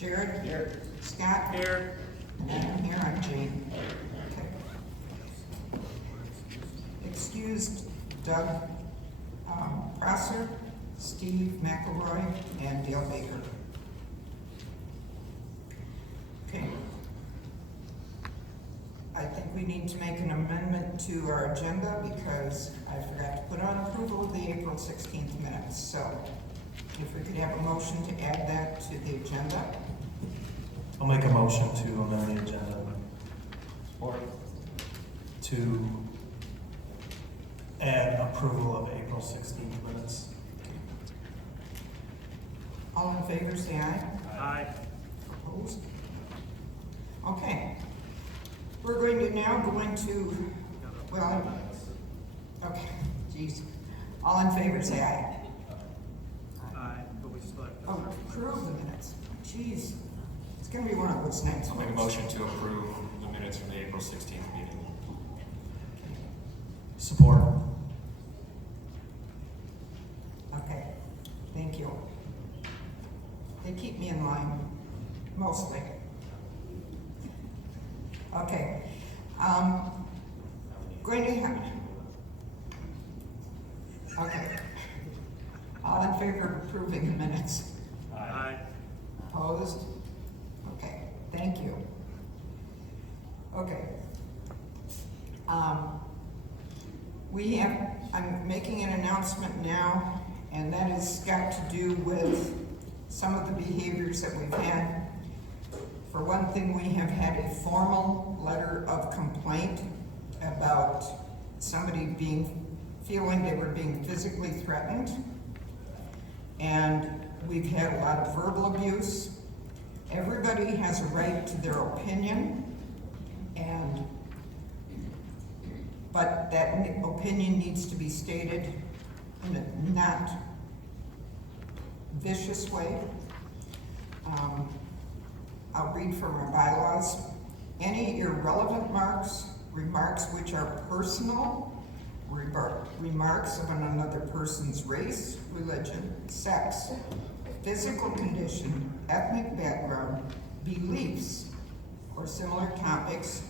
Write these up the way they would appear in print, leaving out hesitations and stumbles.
Jared? Here. Scott? Here. And I'm here, I'm Jane. Okay. Excused Doug Prosser, Steve McElroy, and Dale Baker. Okay. I think we need to make an amendment to our agenda because I forgot to put on approval of the April 16th minutes. So if we could have a motion to add that to the agenda. I'll make a motion to amend the agenda. Or to add approval of April 16th minutes. All in favor, say aye. Aye. Opposed? Okay. We're going to now go into, well, okay, geez. All in favor, say aye. Aye, but we still have to. Oh, approve the minutes. Jeez. It's gonna be one of those nights. I'll make a motion to approve the minutes from the April 16th meeting. Support. Okay, thank you. They keep me in line, mostly. Okay, going to have, okay. All in favor of approving the minutes? Aye. Opposed? Okay, thank you. Okay. I'm making an announcement now, and that has got to do with some of the behaviors that we've had. For one thing, we have had a formal letter of complaint about somebody feeling they were being physically threatened. And we've had a lot of verbal abuse. Everybody has a right to their opinion, but that opinion needs to be stated in a not vicious way. I'll read from our bylaws. Any irrelevant remarks which are personal, remarks of another person's race, religion, sex, physical condition, ethnic background, beliefs, or similar topics,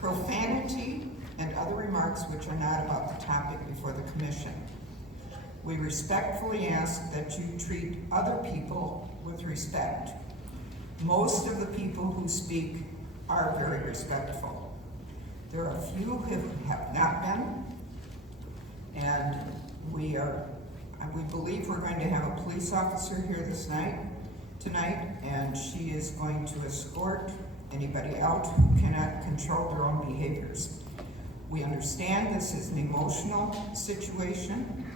profanity, and other remarks which are not about the topic before the commission. We respectfully ask that you treat other people with respect. Most of the people who speak are very respectful. There are a few who have not been, and we believe we're going to have a police officer here tonight, and she is going to escort anybody out who cannot control their own behaviors. We understand this is an emotional situation,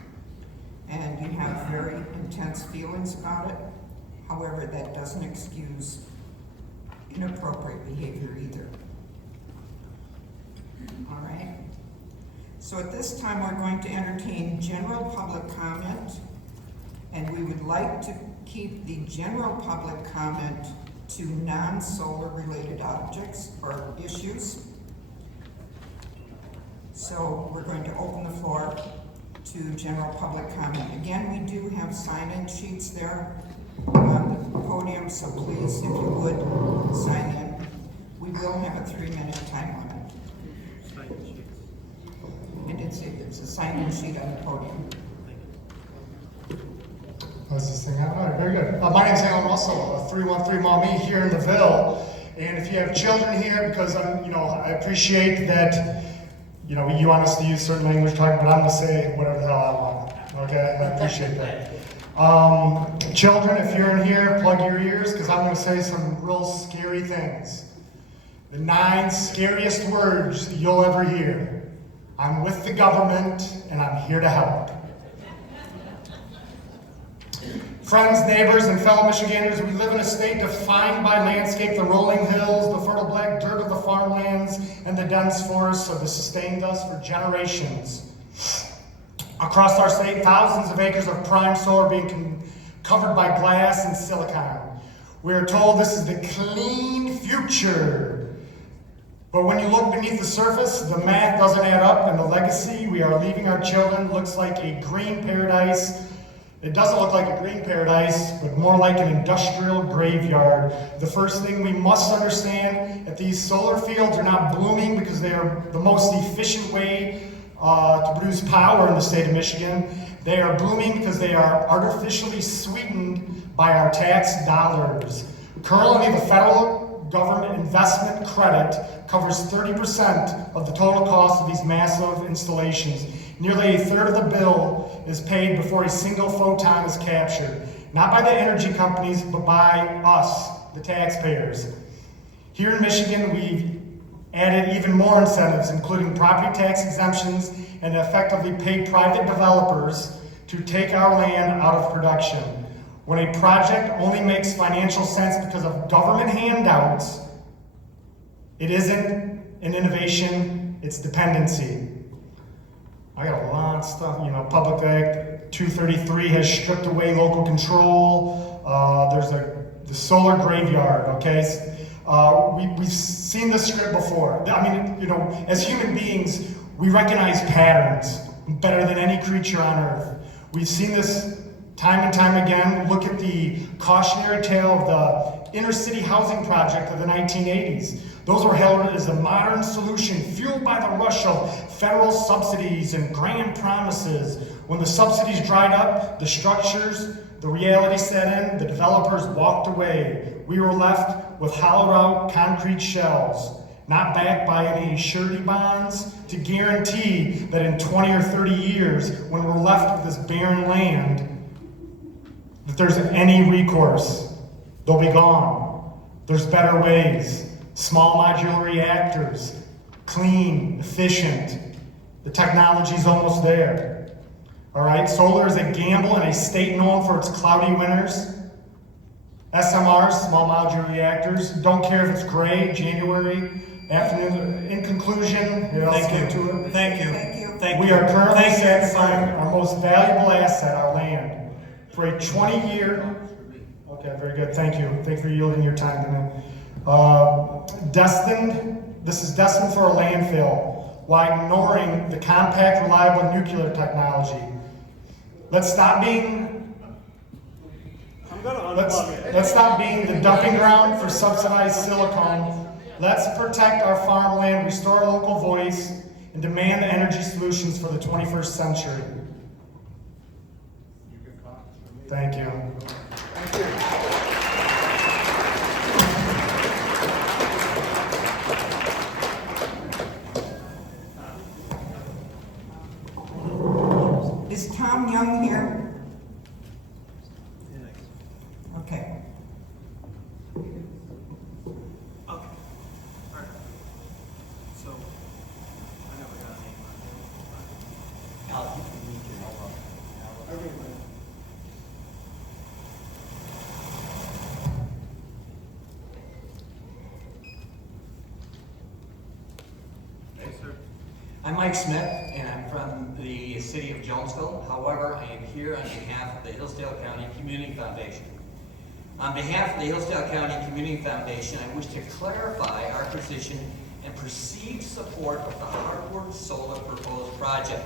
and you have very intense feelings about it. However, that doesn't excuse inappropriate behavior either. All right. So at this time, we're going to entertain general public comment, and we would like to keep the general public comment to non-solar related objects or issues. So we're going to open the floor to general public comment. Again, we do have sign-in sheets there on the podium, so please, if you would, sign in. We will have a 3-minute time limit. Sign sheets. And it's a sign-in sheet on the podium. How's this thing out? All right, very good. My name's Alan Russell, 313 Maumee here in the Ville. And if you have children here, because I appreciate that, you want us to use certain language talking, but I'm going to say whatever the hell I want. Okay, I appreciate that. Children, if you're in here, plug your ears, because I'm going to say some real scary things. The 9 scariest words you'll ever hear. I'm with the government, and I'm here to help. Friends, neighbors, and fellow Michiganders, we live in a state defined by landscape, the rolling hills, the fertile black dirt of the farmlands, and the dense forests that have sustained us for generations. Across our state, thousands of acres of prime soil are being covered by glass and silicon. We are told this is the clean future. But when you look beneath the surface, the math doesn't add up, and the legacy we are leaving our children looks like a green paradise It doesn't look like a green paradise, but more like an industrial graveyard. The first thing we must understand, that these solar fields are not blooming because they are the most efficient way to produce power in the state of Michigan. They are blooming because they are artificially sweetened by our tax dollars. Currently, the federal government investment credit covers 30% of the total cost of these massive installations. Nearly a third of the bill is paid before a single photon is captured, not by the energy companies, but by us, the taxpayers. Here in Michigan, we've added even more incentives, including property tax exemptions, and effectively paid private developers to take our land out of production. When a project only makes financial sense because of government handouts, it isn't an innovation, it's dependency. I got a lot of stuff, Public Act 233 has stripped away local control. There's the solar graveyard, okay? We've seen this script before. I mean, as human beings, we recognize patterns better than any creature on earth. We've seen this time and time again. Look at the cautionary tale of the inner city housing project of the 1980s. Those were hailed as a modern solution fueled by the rush of federal subsidies and grand promises. When the subsidies dried up, the structures, the reality set in, the developers walked away. We were left with hollowed out concrete shells, not backed by any surety bonds to guarantee that in 20 or 30 years, when we're left with this barren land, that there's any recourse. They'll be gone. There's better ways. Small modular reactors, clean, efficient. The technology's almost there. All right, solar is a gamble in a state known for its cloudy winters. SMRs, small modular reactors, don't care if it's gray, January, afternoon. In conclusion, Thank you. we are currently sacrificing our most valuable asset, our land, for a 20-year. Okay, very good. Thank you. Thank you for yielding your time to me. This is destined for a landfill while ignoring the compact, reliable nuclear technology. Let's stop being the dumping ground for subsidized silicone. Let's protect our farmland, restore our local voice, and demand the energy solutions for the 21st century. Thank you. Is Tom Young here? Okay. Okay. All right. So, I never got a name on it. Hey, sir. I'm Mike Smith, and I'm from the city of Jonesville. However, I am here on behalf of the Hillsdale County Community Foundation. On behalf of the Hillsdale County Community Foundation, I wish to clarify our position and perceived support of the Heartwood Solar proposed project.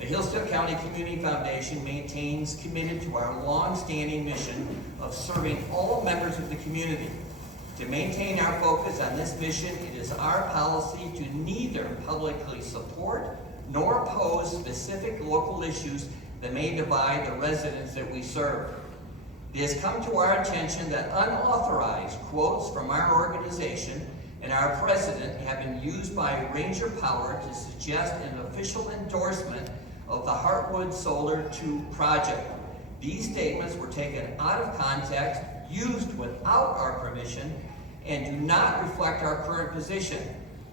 The Hillsdale County Community Foundation maintains committed to our long-standing mission of serving all members of the community. To maintain our focus on this mission, it is our policy to neither publicly support nor oppose specific local issues that may divide the residents that we serve. It has come to our attention that unauthorized quotes from our organization and our president have been used by Ranger Power to suggest an official endorsement of the Heartwood Solar 2 project. These statements were taken out of context, used without our permission, and do not reflect our current position.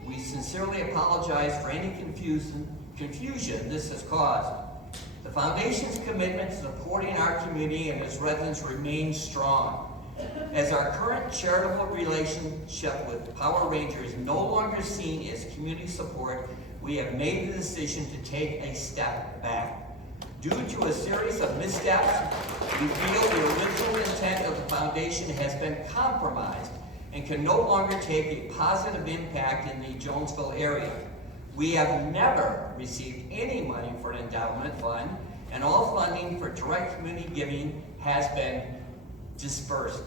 We sincerely apologize for any confusion this has caused. The Foundation's commitment to supporting our community and its residents remains strong. As our current charitable relationship with Power Ranger is no longer seen as community support, we have made the decision to take a step back. Due to a series of missteps, we feel the original intent of the Foundation has been compromised and can no longer take a positive impact in the Jonesville area. We have never received any money for an endowment fund, and all funding for direct community giving has been dispersed.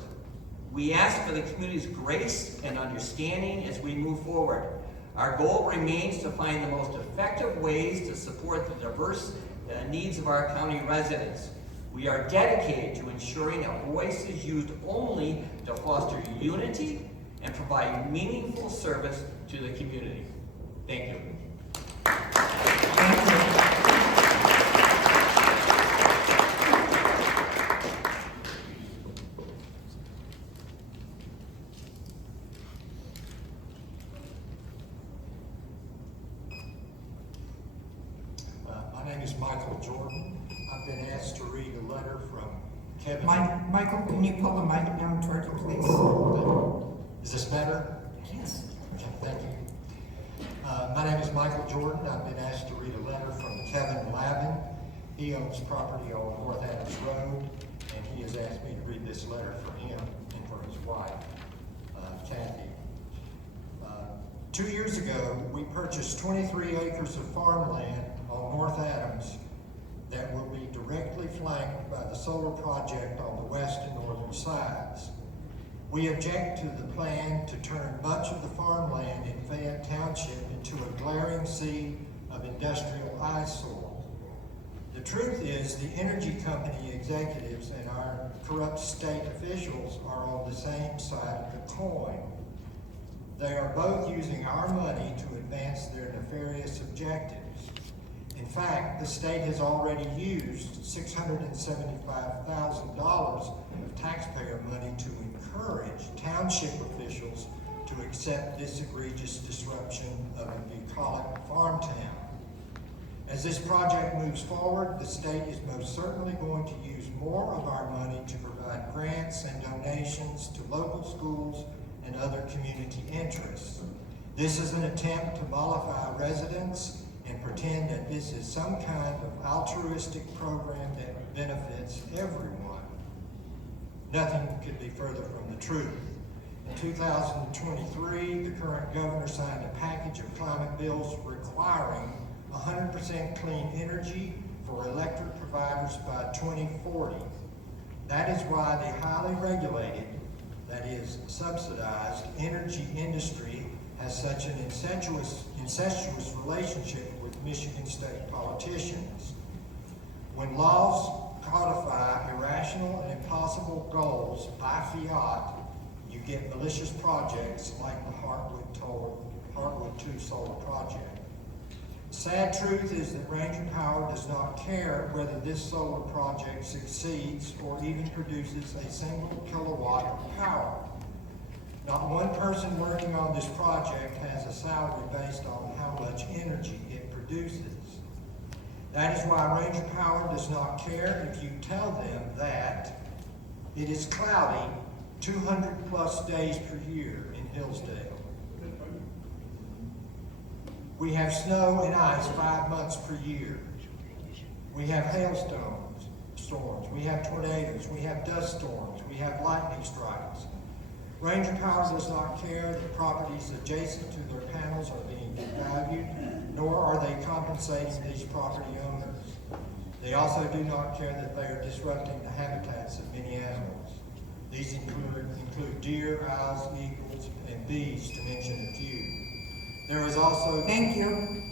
We ask for the community's grace and understanding as we move forward. Our goal remains to find the most effective ways to support the diverse needs of our county residents. We are dedicated to ensuring a voice is used only to foster unity and provide meaningful service to the community. Thank you. My name is Michael Jordan. I've been asked to read a letter from Kevin. Michael, can you pull the mic down toward you, please? Is this better? Yes. Okay, thank you. My name is Michael Jordan. I've been asked to read a letter from Kevin Lavin. He owns property on North Adams Road, and he has asked me to read this letter for him and for his wife, Kathy. 2 years ago, we purchased 23 acres of farmland on North Adams that will be directly flanked by the solar project on the west and northern sides. We object to the plan to turn much of the farmland in Fayette Township into a glaring sea of industrial eyesore. The truth is, the energy company executives and our corrupt state officials are on the same side of the coin. They are both using our money to advance their nefarious objectives. In fact, the state has already used $675,000 of taxpayer money to encourage township officials to accept this egregious disruption of a bucolic farm town. As this project moves forward, the state is most certainly going to use more of our money to provide grants and donations to local schools and other community interests. This is an attempt to mollify residents and pretend that this is some kind of altruistic program that benefits everyone. Nothing could be further from the truth. In 2023, the current governor signed a package of climate bills requiring 100% clean energy for electric providers by 2040. That is why the highly regulated, that is subsidized, energy industry has such an incestuous relationship with Michigan state politicians. When laws codify irrational and impossible goals by fiat, you get malicious projects like the Heartwood 2 solar project. The sad truth is that Ranger Power does not care whether this solar project succeeds or even produces a single kilowatt of power. Not one person working on this project has a salary based on how much energy it produces. That is why Ranger Power does not care if you tell them that it is cloudy 200 plus days per year in Hillsdale. We have snow and ice 5 months per year. We have hailstones, storms, we have tornadoes, we have dust storms, we have lightning strikes. Ranger Power does not care that properties adjacent to their panels are being devalued, nor are they compensating these property owners. They also do not care that they are disrupting the habitats of many animals. These include deer, owls, eagles, and bees, to mention a few. There is also... Thank you.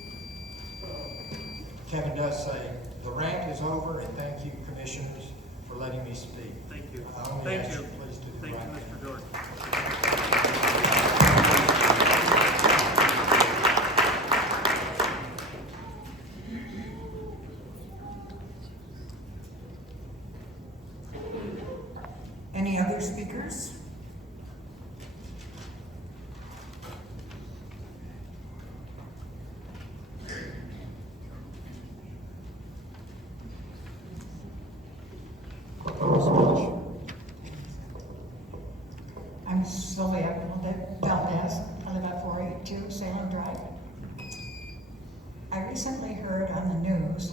Kevin does say, the rant is over, and thank you, commissioners, for letting me speak. Thank you. I only Thank ask you. Please do the Thank you, right Mr. Jordan. Any other speakers? I'm Sylvia Valdez. I live at 482 Salem Drive. I recently heard on the news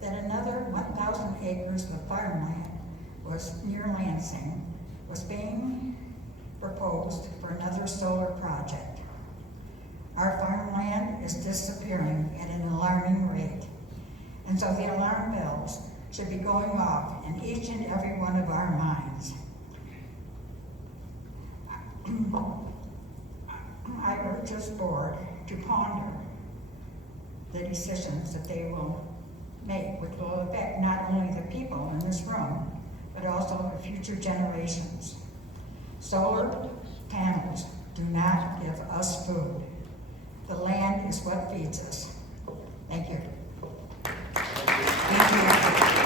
that another 1,000 acres of farmland was near Lansing was being proposed for another solar project. Our farmland is disappearing at an alarming rate, and so the alarm bells should be going off in each and every one of our minds. I urge this board to ponder the decisions that they will make, which will affect not only the people in this room, but also the future generations. Solar panels do not give us food. The land is what feeds us. Thank you. Thank you.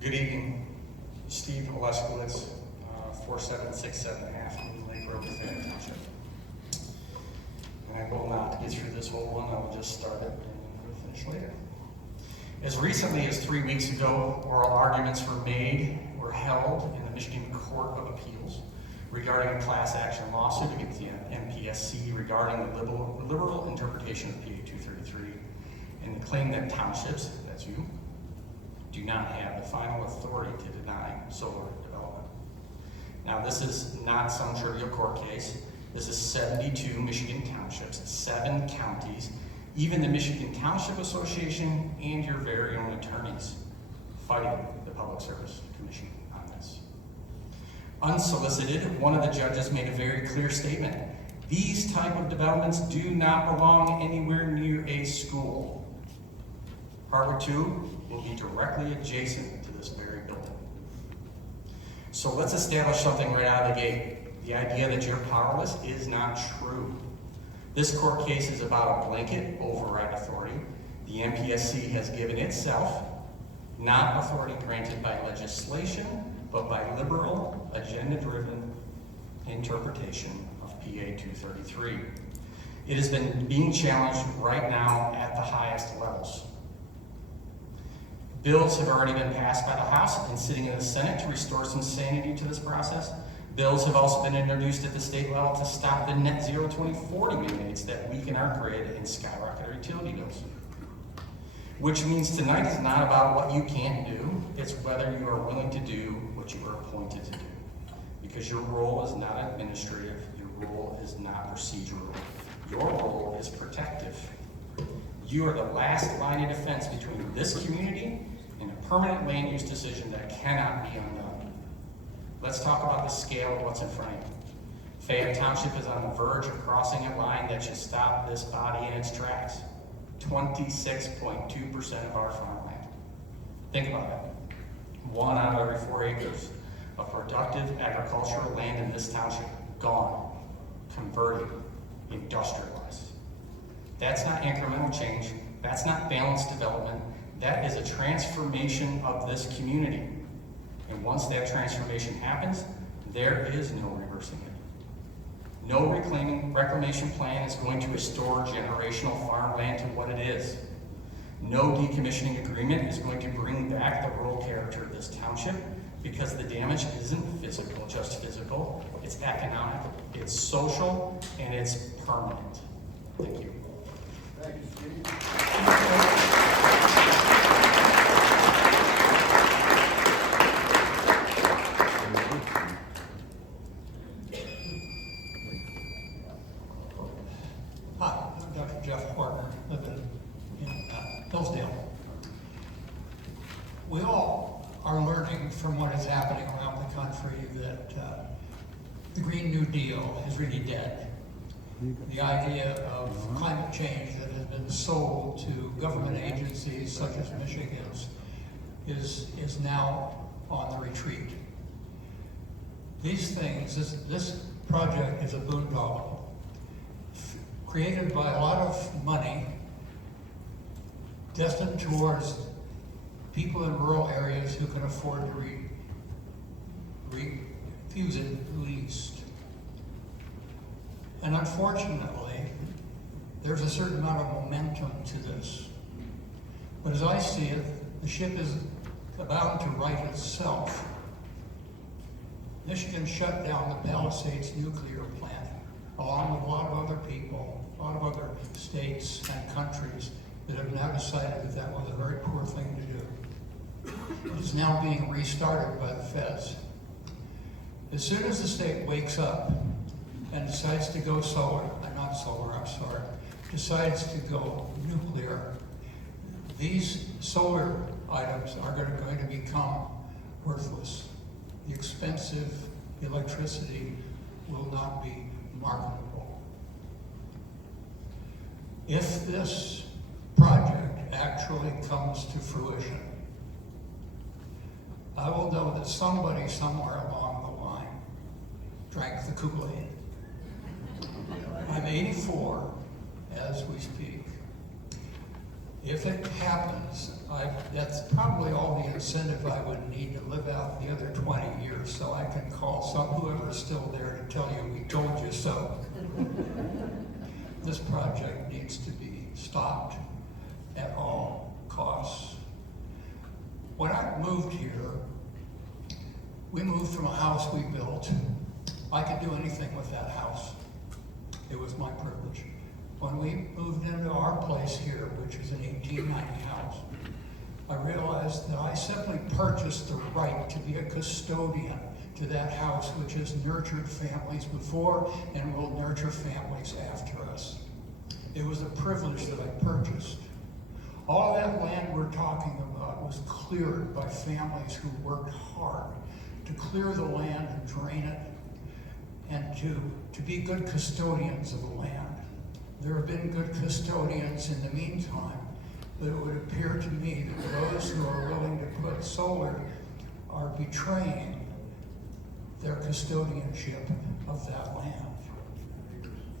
Good evening, Steve Oleskowitz, 4767 Half Lake Road, Fayette Township. And I will not get through this whole one, I will just start it and we'll finish later. As recently as 3 weeks ago, oral arguments were held in the Michigan Court of Appeals regarding a class action lawsuit against the MPSC regarding the liberal interpretation of PA 233 and the claim that townships, that's you, do not have the final authority to deny solar development. Now, this is not some trivial court case. This is 72 Michigan townships, 7 counties, even the Michigan Township Association and your very own attorneys fighting the Public Service Commission on this. Unsolicited, one of the judges made a very clear statement. These type of developments do not belong anywhere near a school. Heartwood 2 will be directly adjacent to this very building. So let's establish something right out of the gate. The idea that you're powerless is not true. This court case is about a blanket override authority the MPSC has given itself, not authority granted by legislation, but by liberal, agenda-driven interpretation of PA 233. It has been being challenged right now at the highest levels. Bills have already been passed by the House and sitting in the Senate to restore some sanity to this process. Bills have also been introduced at the state level to stop the net zero 2040 mandates that weaken our grid and skyrocket our utility bills. Which means tonight is not about what you can't do, it's whether you are willing to do what you are appointed to do. Because your role is not administrative, your role is not procedural. Your role is protective. You are the last line of defense between this community and a permanent land use decision that cannot be undone. Let's talk about the scale of what's in front of you. Fayette Township is on the verge of crossing a line that should stop this body in its tracks. 26.2% of our farmland. Think about that. 1 out of every 4 acres of productive agricultural land in this township gone, converted, industrialized. That's not incremental change. That's not balanced development. That is a transformation of this community. And once that transformation happens, there is no reversing it. No reclamation plan is going to restore generational farmland to what it is. No decommissioning agreement is going to bring back the rural character of this township because the damage isn't physical, just physical. It's economic, it's social, and it's permanent. Thank you. Thank you, Steve. Hi, I'm Dr. Jeff Partner, living in Hillsdale. We all are learning from what is happening around the country that the Green New Deal is really dead. The idea of climate change that has been sold to government agencies such as Michigan's is now on the retreat. These things, this project is a boondoggle created by a lot of money destined towards people in rural areas who can afford to refuse it least. And unfortunately, there's a certain amount of momentum to this. But as I see it, the ship is about to right itself. Michigan shut down the Palisades nuclear plant, along with a lot of other people, a lot of other states and countries that have now decided that that was a very poor thing to do. It is now being restarted by the feds. As soon as the state wakes up and decides to go decides to go nuclear, these solar items are going to become worthless. The expensive electricity will not be marketable. If this project actually comes to fruition, I will know that somebody somewhere along the line drank the Kool-Aid. I'm 84 as we speak. If it happens, that's probably all the incentive I would need to live out the other 20 years, so I can call whoever's still there to tell you, we told you so. This project needs to be stopped at all costs. When I moved here, we moved from a house we built. I could do anything with that house. It was my privilege. When we moved into our place here, which is an 1890 house, I realized that I simply purchased the right to be a custodian to that house, which has nurtured families before and will nurture families after us. It was a privilege that I purchased. All of that land we're talking about was cleared by families who worked hard to clear the land and drain it, and to be good custodians of the land. There have been good custodians in the meantime, but it would appear to me that those who are willing to put solar are betraying their custodianship of that land.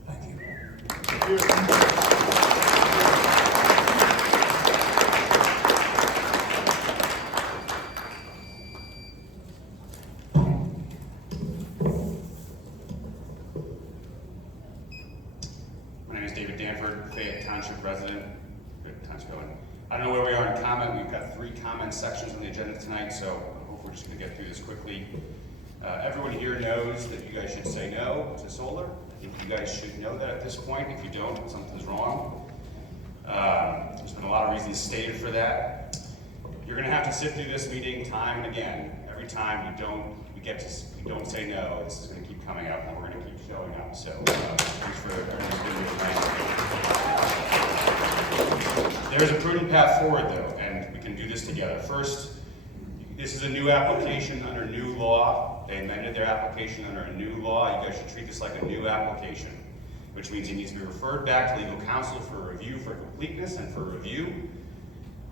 Thank you. Fayette Township resident. Time's going. I don't know where we are in comment. We've got 3 comment sections on the agenda tonight, so I hope we're just going to get through this quickly. Everyone here knows that you guys should say no to solar. I think you guys should know that at this point. If you don't, something's wrong. There's been a lot of reasons stated for that. You're going to have to sit through this meeting time and again. Every time we don't say no, this is going to keep coming up, and we're going to keep showing up. So thanks for There's a prudent path forward, though, and we can do this together. First, this is a new application under new law. They amended their application under a new law. You guys should treat this like a new application, which means it needs to be referred back to legal counsel for review for completeness and for review.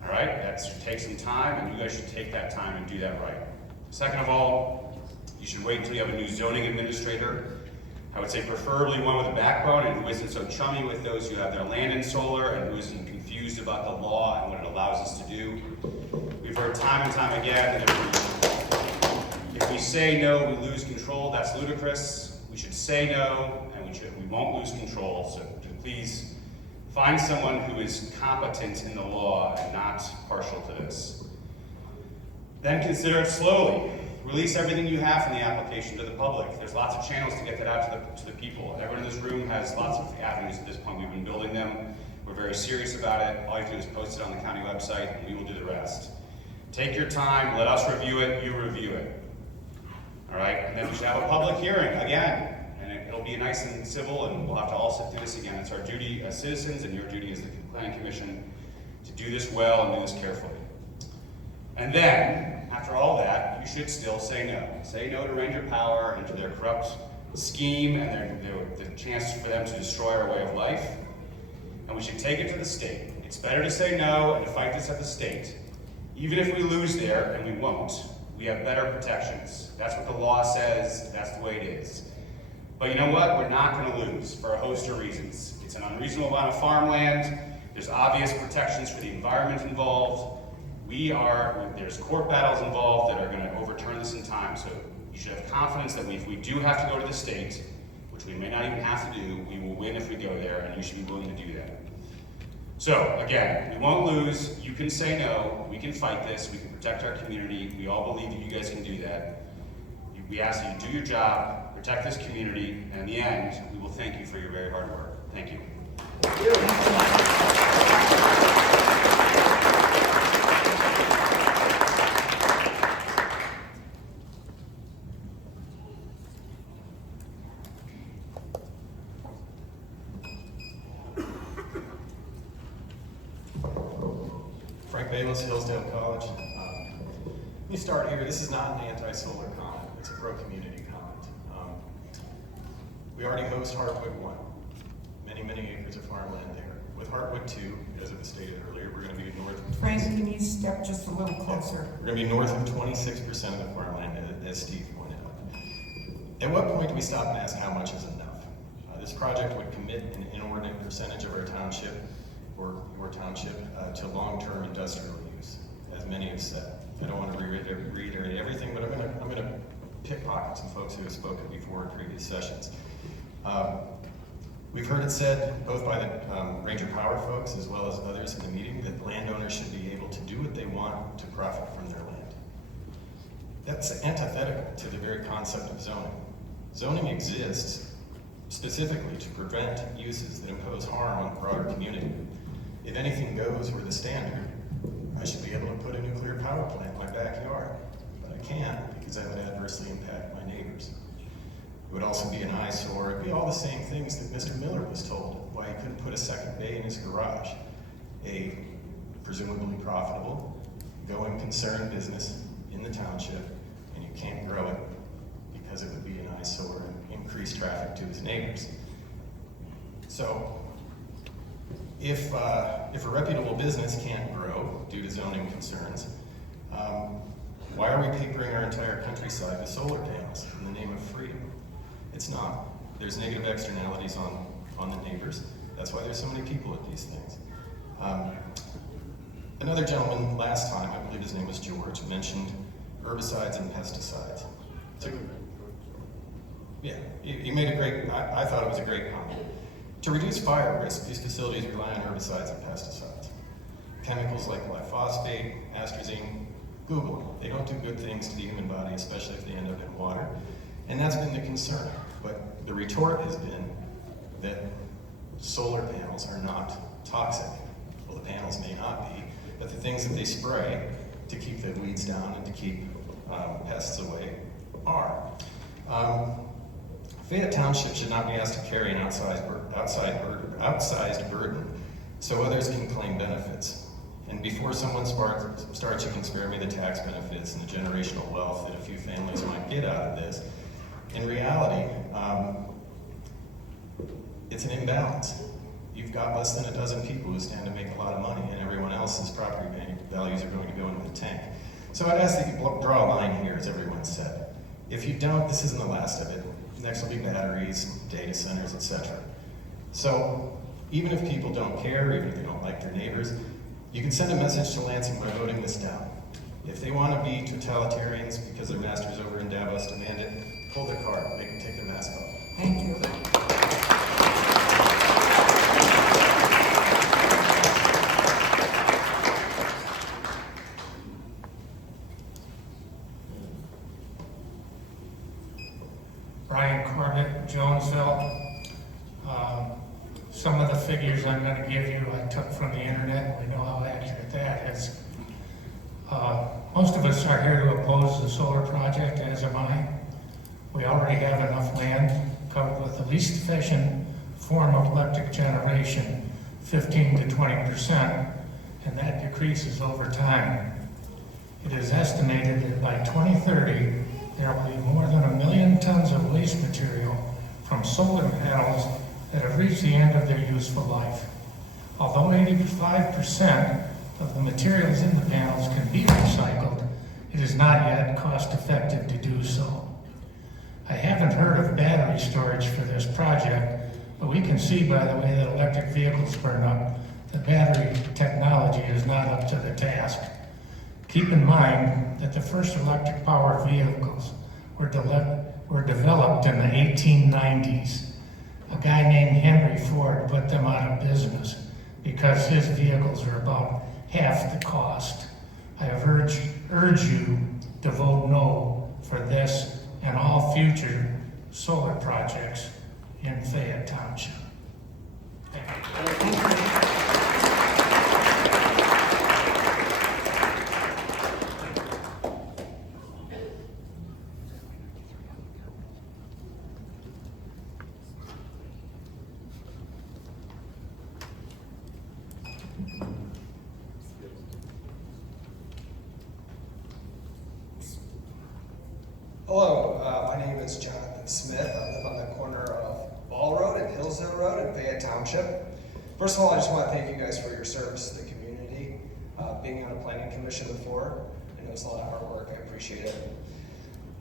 All right, that should take some time, and you guys should take that time and do that right. Second of all, you should wait until you have a new zoning administrator. I would say preferably one with a backbone and who isn't so chummy with those who have their land in solar and who isn't confused about the law and what it allows us to do. We've heard time and time again that if we say no, we lose control. That's ludicrous. We should say no, and we won't lose control. So please find someone who is competent in the law and not partial to this. Then consider it slowly. Release everything you have from the application to the public. There's lots of channels to get that out to the people. Everyone in this room has lots of avenues at this point. We've been building them. We're very serious about it. All you have to do is post it on the county website, and we will do the rest. Take your time. Let us review it. You review it. All right? And then we should have a public hearing again. And it'll be nice and civil, and we'll have to all sit through this again. It's our duty as citizens and your duty as the planning commission to do this well and do this carefully. And then, after all that, you should still say no. Say no to Ranger Power and to their corrupt scheme and the chance for them to destroy our way of life. And we should take it to the state. It's better to say no and to fight this at the state. Even if we lose there, and we won't, we have better protections. That's what the law says. That's the way it is. But you know what? We're not going to lose for a host of reasons. It's an unreasonable amount of farmland. There's obvious protections for the environment involved. There's court battles involved that are going to overturn this in time, so you should have confidence that if we do have to go to the state, which we may not even have to do, we will win if we go there, and you should be willing to do that. So, again, we won't lose. You can say no. We can fight this. We can protect our community. We all believe that you guys can do that. We ask that you do your job, protect this community, and in the end, we will thank you for your very hard work. Thank you. Bayless, Hillsdale College. Let me start here. This is not an anti-solar comment. It's a pro-community comment. We already host Heartwood 1. Many acres of farmland there. With Heartwood 2, as it was stated earlier, we're going to be north of Frank, you need to step just a little closer. We're going to be north of 26% of the farmland, as Steve pointed out. At what point do we stop and ask how much is enough? This project would commit an inordinate percentage of our township, or your township, to long-term industrial use, as many have said. I don't want to reiterate everything, but I'm going to pick pockets of folks who have spoken before in previous sessions. We've heard it said, both by the Ranger Power folks as well as others in the meeting, that landowners should be able to do what they want to profit from their land. That's antithetical to the very concept of zoning. Zoning exists specifically to prevent uses that impose harm on the broader community. If anything goes were the standard, I should be able to put a nuclear power plant in my backyard, but I can't because that would adversely impact my neighbors. It would also be an eyesore. It'd be all the same things that Mr. Miller was told, why he couldn't put a second bay in his garage. A presumably profitable, going concern business in the township, and you can't grow it because it would be an eyesore and increase traffic to his neighbors. So, if a reputable business can't grow due to zoning concerns, why are we papering our entire countryside with solar panels in the name of freedom? It's not. There's negative externalities on the neighbors. That's why there's so many people at these things. Another gentleman last time, I believe his name was George, mentioned herbicides and pesticides. Yeah, he made a great, I thought it was a great comment. To reduce fire risk, these facilities rely on herbicides and pesticides. Chemicals like glyphosate, atrazine, Google them. They don't do good things to the human body, especially if they end up in water. And that's been the concern. But the retort has been that solar panels are not toxic. Well, the panels may not be, but the things that they spray to keep the weeds down and to keep pests away are. Fayette Township should not be asked to carry an outsized burden so others can claim benefits. And before someone starts, you can spare me the tax benefits and the generational wealth that a few families might get out of this. In reality, it's an imbalance. You've got less than a dozen people who stand to make a lot of money, and everyone else's property values are going to go into the tank. So I'd ask that you draw a line here, as everyone said. If you don't, this isn't the last of it. Next will be batteries, data centers, etc. So even if people don't care, even if they don't like their neighbors, you can send a message to Lansing by voting this down. If they want to be totalitarians because their masters over in Davos demand it, pull their card, make them take their mask off. Thank you. Brian Corbett, Jonesville. Some of the figures I'm going to give you I took from the internet. We know how accurate that is. Most of us are here to oppose the solar project, as am I. We already have enough land covered with the least efficient form of electric generation, 15 to 20%, and that decreases over time. It is estimated that by 2030, there will be more than 1 million tons of waste material from solar panels that have reached the end of their useful life. Although 85% of the materials in the panels can be recycled, it is not yet cost-effective to do so. I haven't heard of battery storage for this project, but we can see by the way that electric vehicles burn up, that battery technology is not up to the task. Keep in mind that the first electric-powered vehicles were developed in the 1890s. A guy named Henry Ford put them out of business because his vehicles are about half the cost. I have urged you to vote no for this and all future solar projects in Fayette Township. Thank you. My name is Jonathan Smith. I live on the corner of Ball Road and Hillsdale Road in Fayette Township. First of all, I just want to thank you guys for your service to the community. Being on a planning commission before, I know it's a lot of hard work. I appreciate it.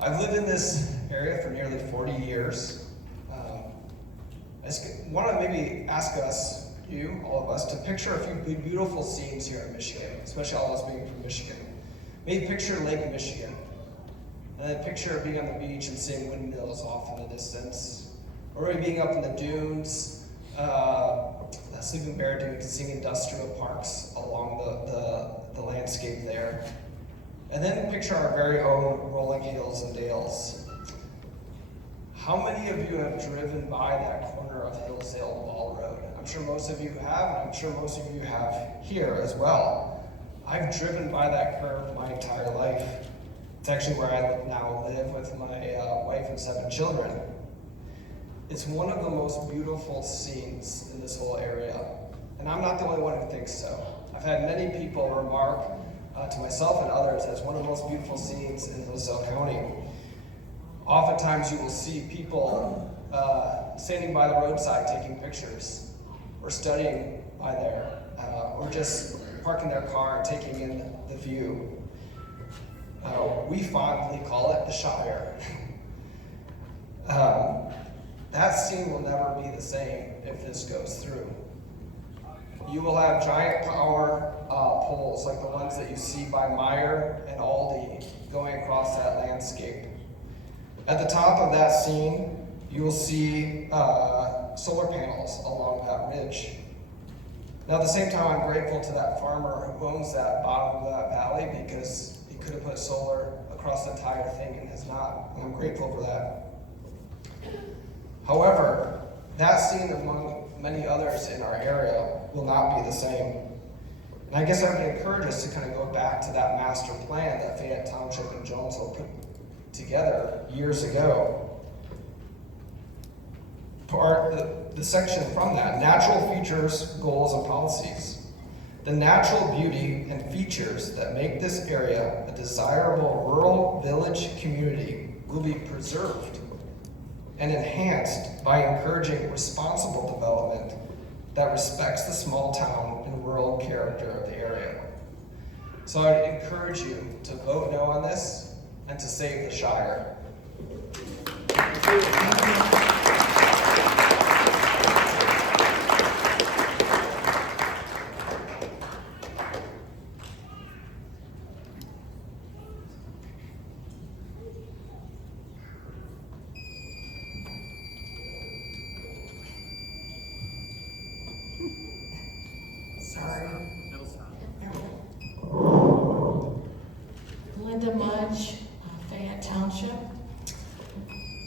I've lived in this area for nearly 40 years. I just want to maybe ask us, all of us, to picture a few beautiful scenes here in Michigan, especially all of us being from Michigan. Maybe picture Lake Michigan, and then picture being on the beach and seeing windmills off in the distance, or maybe being up in the dunes, the Sleeping Bear Dunes, seeing industrial parks along the landscape there. And then picture our very own rolling hills and dales. How many of you have driven by that corner of Hillsdale to Ball Road? I'm sure most of you have, and I'm sure most of you have here as well. I've driven by that curve my entire life. It's actually where I now live with my wife and 7 children. It's one of the most beautiful scenes in this whole area, and I'm not the only one who thinks so. I've had many people remark to myself and others as one of the most beautiful scenes in Hillsdale County. Oftentimes you will see people standing by the roadside taking pictures, or studying by there, or just parking their car and taking in the view. We fondly call it the Shire. That scene will never be the same if this goes through. You will have giant power poles like the ones that you see by Meyer and Aldi going across that landscape. At the top of that scene, you will see solar panels along that ridge. Now, at the same time, I'm grateful to that farmer who owns that bottom of that valley, because he could have put solar across the entire thing and has not, and I'm grateful for that. However, that scene, among many others in our area, will not be the same. And I guess I would encourage us to kind of go back to that master plan that Fayette Township and Jonesville put together years ago. The section from that, natural features, goals, and policies. The natural beauty and features that make this area a desirable rural village community will be preserved and enhanced by encouraging responsible development that respects the small town and rural character of the area. So I'd encourage you to vote no on this and to save the Shire. Sorry. It'll stop. Linda Mudge, Fayette Township.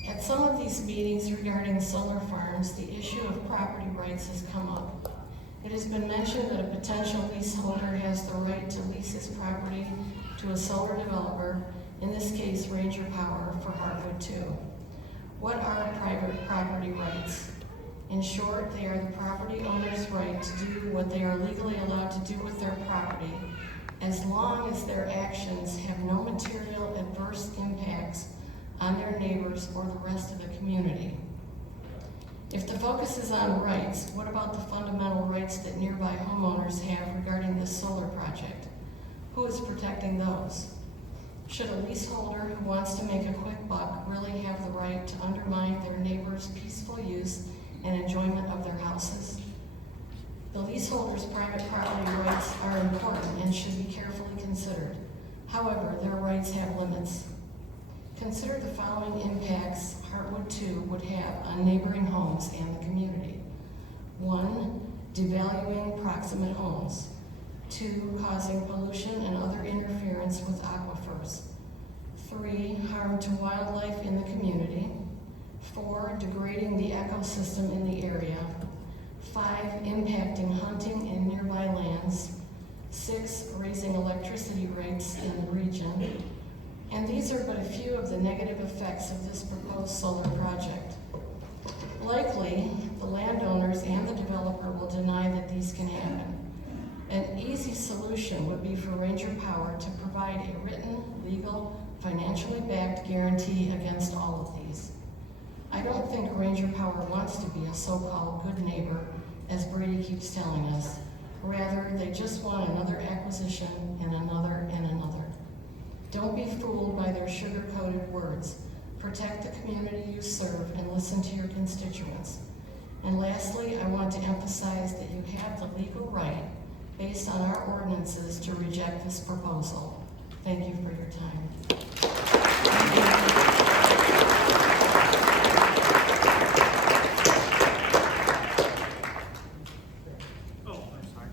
At some of these meetings regarding solar farms, the issue of property rights has come up. It has been mentioned that a potential leaseholder has the right to lease his property to a solar developer, in this case Ranger Power for Heartwood 2. What are private property rights? In short, they are the property owner's right to do what they are legally allowed to do with their property, as long as their actions have no material adverse impacts on their neighbors or the rest of the community. If the focus is on rights, what about the fundamental rights that nearby homeowners have regarding this solar project? Who is protecting those? Should a leaseholder who wants to make a quick buck really have the right to undermine their neighbor's peaceful use and enjoyment of their houses? The leaseholder's private property rights are important and should be carefully considered. However, their rights have limits. Consider the following impacts Heartwood 2 would have on neighboring homes and the community. 1, devaluing proximate homes. 2, causing pollution and other interference with aquifers. 3, harm to wildlife in the community. 4, degrading the ecosystem in the area. 5, impacting hunting in nearby lands. 6, raising electricity rates in the region. And these are but a few of the negative effects of this proposed solar project. Likely, the landowners and the developer will deny that these can happen. An easy solution would be for Ranger Power to provide a written, legal financially backed guarantee against all of these. I don't think Ranger Power wants to be a so-called good neighbor, as Brady keeps telling us. Rather, they just want another acquisition and another and another. Don't be fooled by their sugar-coated words. Protect the community you serve and listen to your constituents. And lastly, I want to emphasize that you have the legal right, based on our ordinances, to reject this proposal. Thank you for your time. Oh, I'm sorry.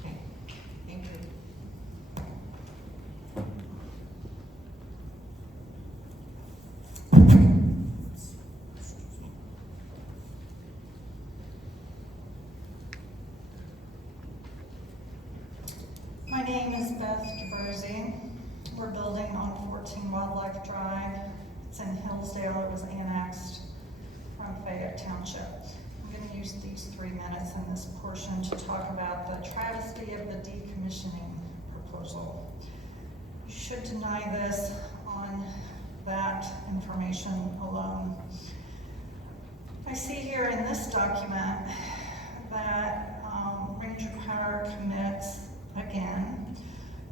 Okay, thank you. My name is Beth DeBrosi. We're building on 14 Wildlife Drive. It's in Hillsdale. It was annexed from Fayette Township. I'm going to use these 3 minutes in this portion to talk about the travesty of the decommissioning proposal. You should deny this on that information alone. I see here in this document that Ranger Power commits again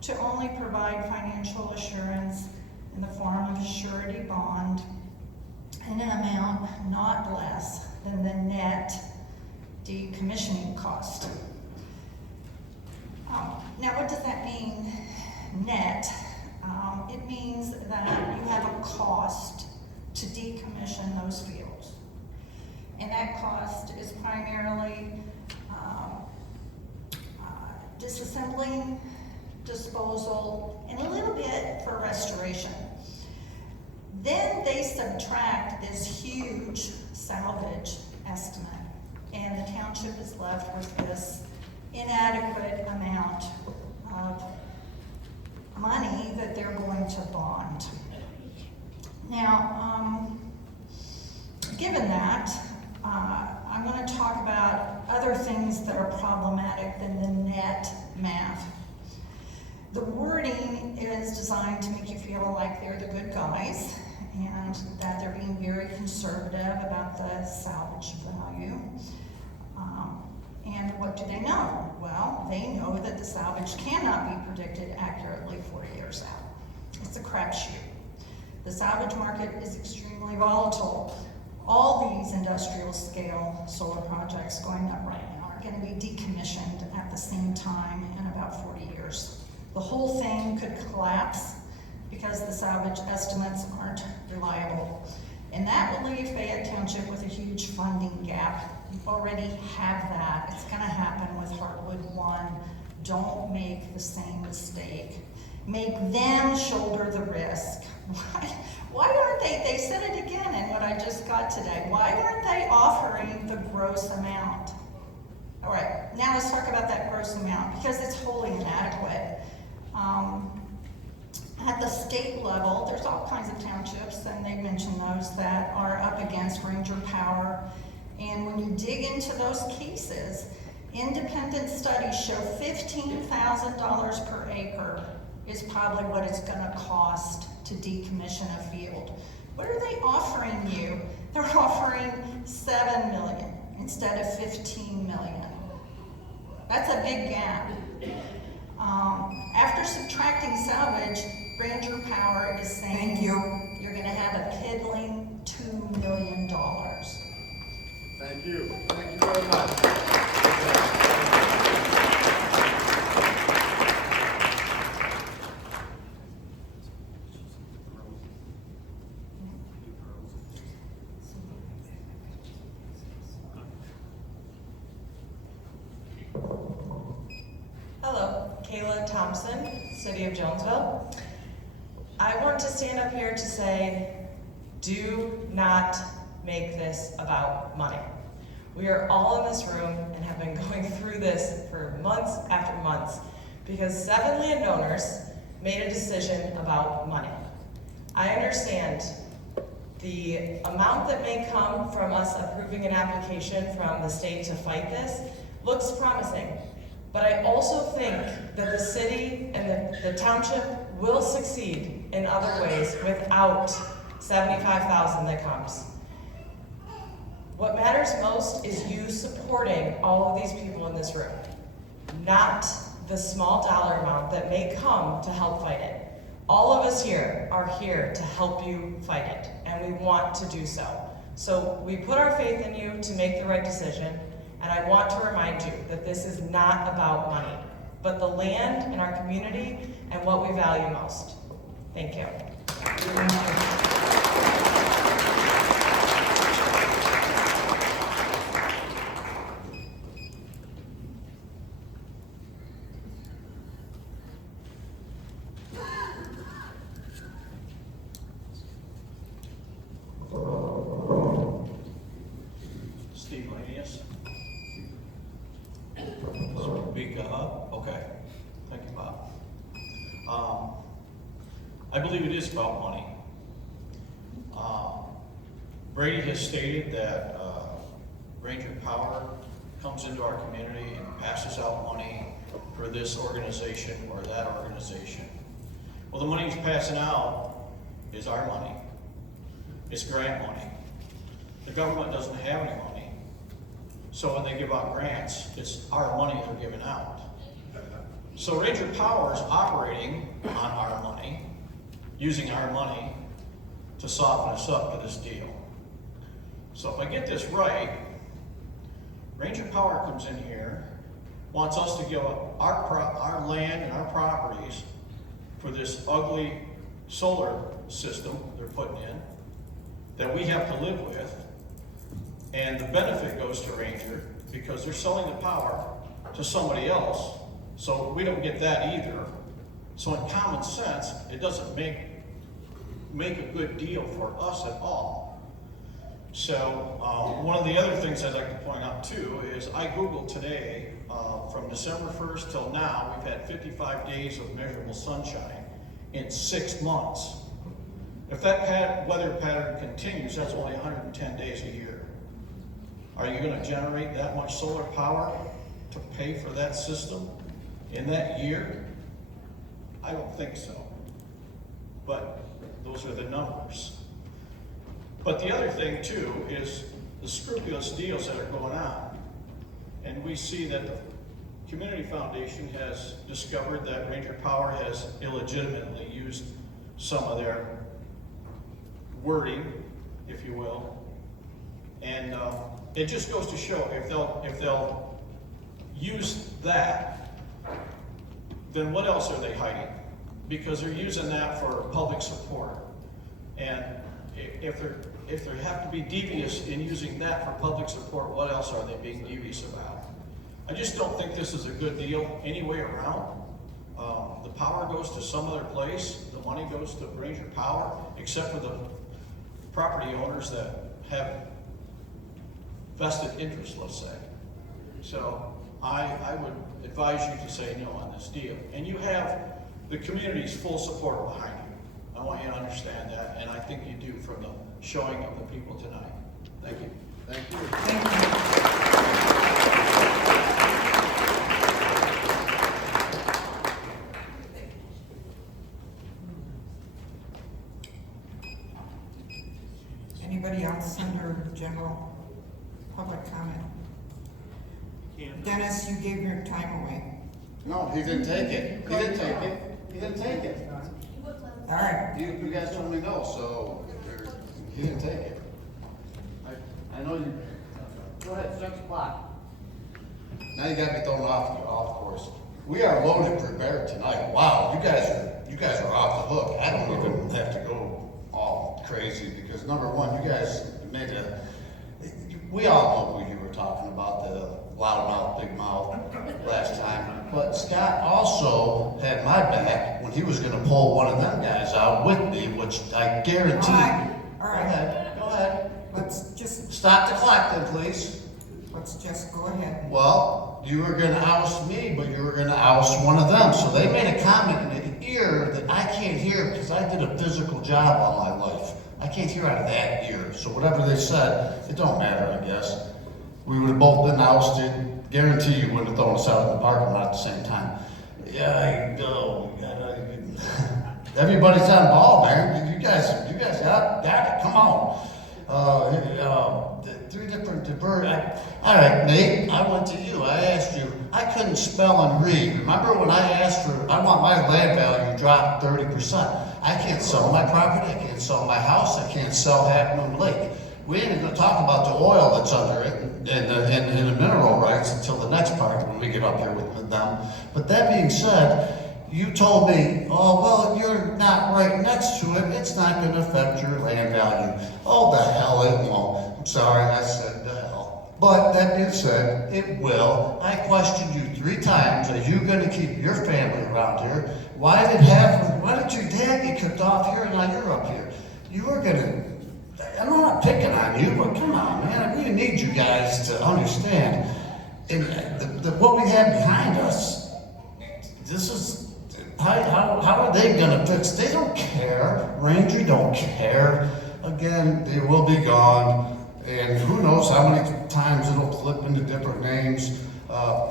to only provide financial assurance in the form of a surety bond in an amount not less than the net decommissioning cost. Now what does that mean, net? It means that you have a cost to decommission those fields. And that cost is primarily disassembling, disposal, and a little bit for restoration. Then they subtract this huge salvage estimate, and the township is left with this inadequate amount of money that they're going to bond. Now, given that, I'm going to talk about other things that are problematic than the net math. The wording is designed to make you feel like they're the good guys and that they're being very conservative about the salvage value. And what do they know? Well, they know that the salvage cannot be predicted accurately 4 years out. It's a crapshoot. The salvage market is extremely volatile. All these industrial scale solar projects going up right now are going to be decommissioned at the same time in about 40 years. The whole thing could collapse because the salvage estimates aren't reliable. And that will leave Fayette Township with a huge funding gap. You already have that. It's going to happen with Heartwood 1. Don't make the same mistake. Make them shoulder the risk. Why aren't they said it again in what I just got today, why aren't they offering the gross amount? All right, now let's talk about that gross amount, because it's wholly inadequate. At the state level, there's all kinds of townships, and they mentioned those that are up against Ranger Power. And when you dig into those cases, independent studies show $15,000 per acre is probably what it's going to cost to decommission a field. What are they offering you? They're offering $7 million instead of $15 million. That's a big gap. After subtracting salvage, Ranger Power is saying you're going to have a piddling $2 million. Thank you. Thank you very much. Hello, Kayla Thompson, City of Jonesville. I want to stand up here to say, do not make this about money. We are all in this room and have been going through this for months after months because 7 landowners made a decision about money. I understand the amount that may come from us approving an application from the state to fight this looks promising. But I also think that the city and the township will succeed in other ways without 75,000 that comes. What matters most is you supporting all of these people in this room, not the small dollar amount that may come to help fight it. All of us here are here to help you fight it, and we want to do so. So we put our faith in you to make the right decision, and I want to remind you that this is not about money, but the land and our community and what we value most. Thank you. Steve Lanius. Speak up. Okay. Thank you, Bob. I believe it is about money. Brady has stated that Ranger Power comes into our community and passes out money for this organization or that organization. Well, the money he's passing out is our money. It's grant money. The government doesn't have any money. So when they give out grants, it's our money they're giving out. So Ranger Power is operating on our money, using our money to soften us up to this deal. So if I get this right, Ranger Power comes in here, wants us to give up our land and our properties for this ugly solar system they're putting in that we have to live with. And the benefit goes to Ranger because they're selling the power to somebody else. So we don't get that either. So in common sense, it doesn't make a good deal for us at all. So one of the other things I'd like to point out too is I Googled today, from December 1st till now, we've had 55 days of measurable sunshine in 6 months. If that weather pattern continues, that's only 110 days a year. Are you going to generate that much solar power to pay for that system in that year? I don't think so. But those are the numbers. But the other thing too is the scrupulous deals that are going on. And we see that the Community Foundation has discovered that Ranger Power has illegitimately used some of their wording, if you will. And it just goes to show if they'll use that, then what else are they hiding? Because they're using that for public support. And if they have to be devious in using that for public support, what else are they being devious about? I just don't think this is a good deal any way around. The power goes to some other place. The money goes to Ranger Power, except for the property owners that have vested interest, let's say. So I would advise you to say no on this deal. And you have the community's full support behind you. I want you to understand that, and I think you do from the showing of the people tonight. Thank you. Thank you. Thank you. Anybody else under general public comment? Dennis, you gave your time away. No, he didn't take it. He didn't take it. He didn't take it. All right. You guys told me no, so he didn't take it. I know you. Go ahead, start the clock. Now you got me thrown off course. We are loaded prepared tonight. Wow, you guys are off the hook. I don't even have to go all crazy because number one, you guys made we all know who you were talking about, the loudmouth, big mouth last time. But Scott also had my back when he was gonna pull one of them guys out with me, which I guarantee. All right. Go ahead. Let's just stop the clock then, please. Let's just go ahead. Well, you were gonna oust me, but you were gonna oust one of them. So they made a comment in the ear that I can't hear because I did a physical job all my life. I can't hear out of that ear. So whatever they said, it don't matter, I guess. We would have both been ousted. Guarantee you wouldn't have thrown us out in the parking lot at the same time. Yeah, I go. everybody's on ball, man. You guys got it. Come on. Three different all right, Nate, I went to you. I asked you. I couldn't spell and read. Remember when I asked for, I want my land value dropped 30%. I can't sell my property. I can't sell my house. I can't sell Half Moon Lake. We ain't gonna talk about the oil that's under it and the mineral rights until the next part when we get up here with them. But that being said, you told me, oh, well, you're not right next to it. It's not gonna affect your land value. Oh, the hell it won't. I'm sorry, I said the hell. But that being said, it will. I questioned you 3 times. Are you gonna keep your family around here? Why did your dad get kicked off here and now you're up here? You were gonna, I'm not picking on you, but come on, man. I really need you guys to understand. And what we have behind us, this is, how are they gonna fix? They don't care. Ranger don't care. Again, they will be gone. And who knows how many times it'll flip into different names.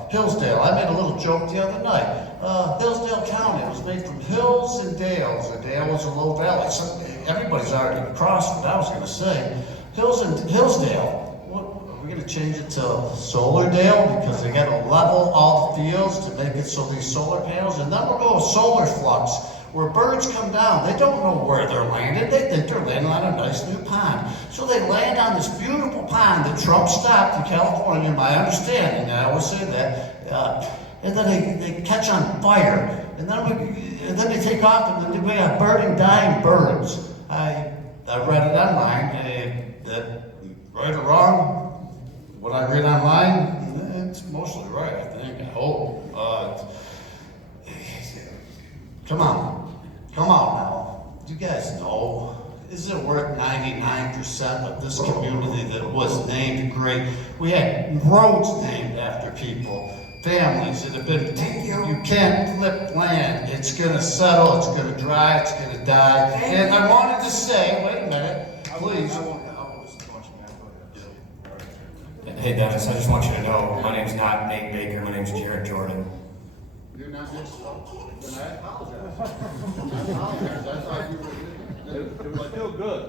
Hillsdale, I made a little joke the other night. Hillsdale County, it was made from hills and dales. A dale was a low valley. So everybody's already crossed what I was gonna say. Hillsdale, what, are we gonna change it to Solardale? Because they gotta level all the fields to make it so these solar panels, and then we'll go with solar flux, where birds come down. They don't know where they're landed. They think they're landing on a nice new pond. So they land on this beautiful pond that Trump stopped in California, my understanding, and I always say that, and then they catch on fire, and then they take off, and then we have burning, dying birds. I read it online, and that, right or wrong, what I read online, it's mostly right, I think, I hope. Come on now. You guys know. Is it worth 99% of this community that was named great? We had roads named after people, families that have been, you can't flip land. It's gonna settle, it's gonna dry, it's gonna die. And I wanted to say, wait a minute, please. Hey Dennis, I just want you to know, my name's not Nate Baker, my name's Jared Jordan. You're not Nick Stokes? Then I apologize. I apologize. I thought you were. It was still good.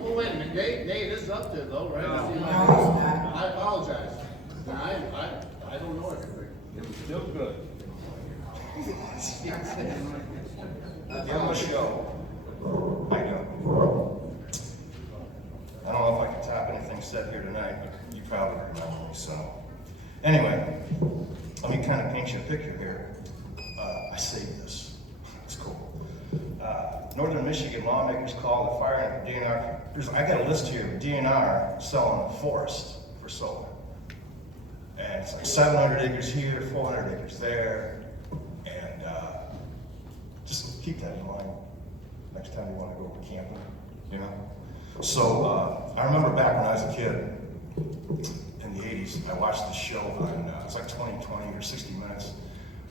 Well, wait a minute. Nate is up there though, right? No, he's not. I apologize. I don't know everything. It was still good. Give him a show. I know. I don't know if I can top anything said here tonight, but you probably remember me, so. Anyway, let me kind of paint you a picture here. I saved this. It's cool. Northern Michigan lawmakers called the fire and DNR. I got a list here of DNR selling a forest for solar. And it's like 700 acres here, 400 acres there. And just keep that in mind next time you want to go camping, you know? So I remember back when I was a kid, in the 80s, I watched this show on, it's like 20 or 60 Minutes,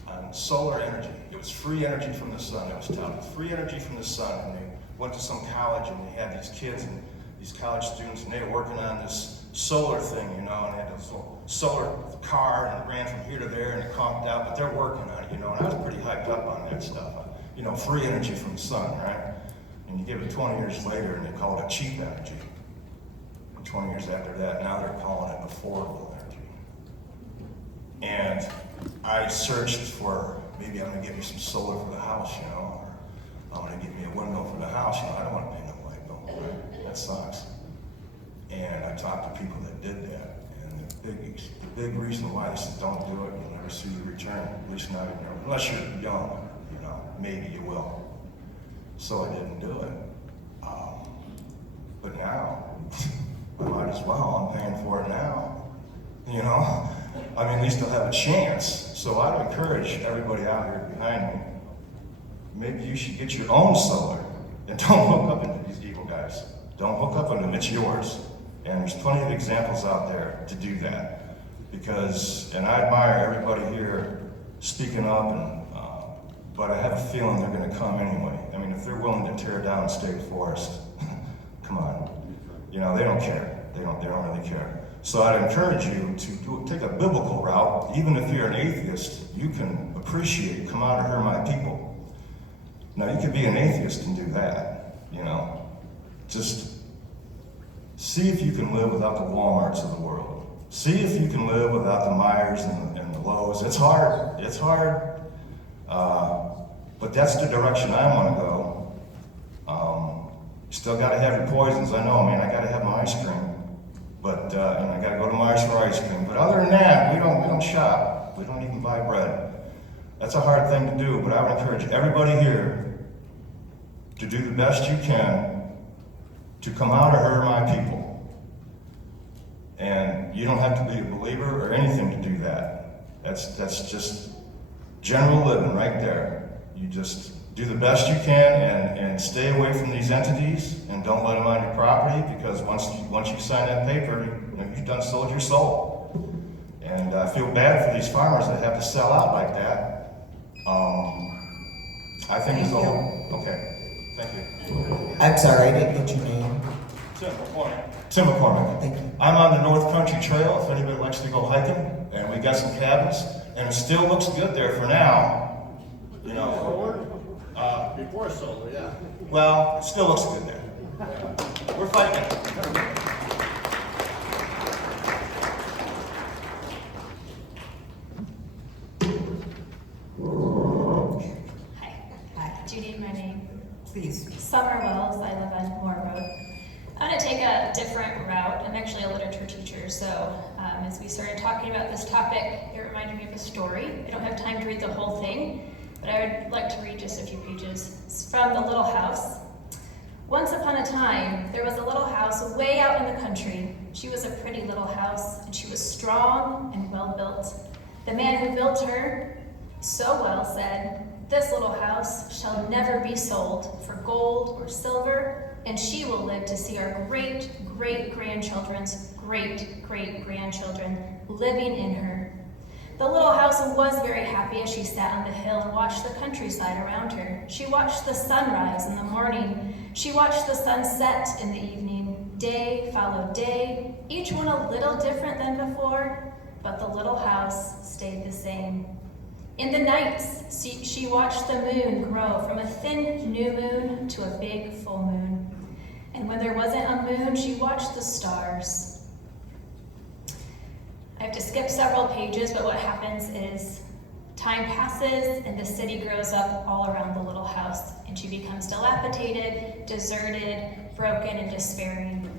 on solar energy. It was free energy from the sun. It was touted, free energy from the sun. And they went to some college and they had these kids and these college students and they were working on this solar thing, you know, and they had this little solar car and it ran from here to there and it conked out, but they're working on it, you know, and I was pretty hyped up on that stuff. You know, free energy from the sun, right? And you give it 20 years later and they call it cheap energy. 20 years after that, now they're calling it affordable energy. And I searched for, maybe I'm gonna get me some solar for the house, you know, or I'm gonna get me a window for the house, you know, I don't wanna pay no light bill, right? That sucks. And I talked to people that did that, and the big reason why they said don't do it, you'll never see the return, at least not in your, unless you're young, you know, maybe you will. So I didn't do it. But now, I might as well, I'm paying for it now, you know? I mean, at least I'll have a chance. So I'd encourage everybody out here behind me, maybe you should get your own solar and don't hook up into these evil guys. Don't hook up on them, it's yours. And there's plenty of examples out there to do that. Because, and I admire everybody here speaking up, and but I have a feeling they're gonna come anyway. I mean, if they're willing to tear down state forest, come on. You know, they don't care. They don't really care. So I'd encourage you to take a biblical route. Even if you're an atheist, you can appreciate, come out and hear my people. Now, you could be an atheist and do that, you know. Just see if you can live without the Walmarts of the world. See if you can live without the Myers and the Lowe's. It's hard. It's hard. But that's the direction I want to go. Still got to have your poisons. I know, man. I got to have my ice cream. But and I got to go to Myers for ice cream. But other than that, we don't shop. We don't even buy bread. That's a hard thing to do. But I would encourage everybody here to do the best you can to come out of her, my people. And you don't have to be a believer or anything to do that. That's just general living right there. You just do the best you can and stay away from these entities and don't let them on your property, because once you sign that paper, you've done sold your soul. And I feel bad for these farmers that have to sell out like that. I think it's all okay. Thank you. I'm sorry, I didn't get your name. Tim McCormick. Thank you. I'm on the North Country Trail if anybody likes to go hiking, and we got some cabins, and it still looks good there for now. You know. Before solar, yeah. Well, it still looks good there. We're fighting it. Hi, do you need my name? Please. Summer Wells, I live on Moore Road. I'm going to take a different route. I'm actually a literature teacher, so as we started talking about this topic, it reminded me of a story. I don't have time to read the whole thing, but I would like to read just a few pages. It's from The Little House. Once upon a time, there was a little house way out in the country. She was a pretty little house, and she was strong and well built. The man who built her so well said, "This little house shall never be sold for gold or silver, and she will live to see our great-great-grandchildren's great-great-grandchildren living in her." The little house was very happy as she sat on the hill and watched the countryside around her. She watched the sunrise in the morning. She watched the sun set in the evening. Day followed day, each one a little different than before, but the little house stayed the same. In the nights, she watched the moon grow from a thin new moon to a big full moon. And when there wasn't a moon, she watched the stars. I have to skip several pages, but what happens is time passes and the city grows up all around the little house, and she becomes dilapidated, deserted, broken, and despairing.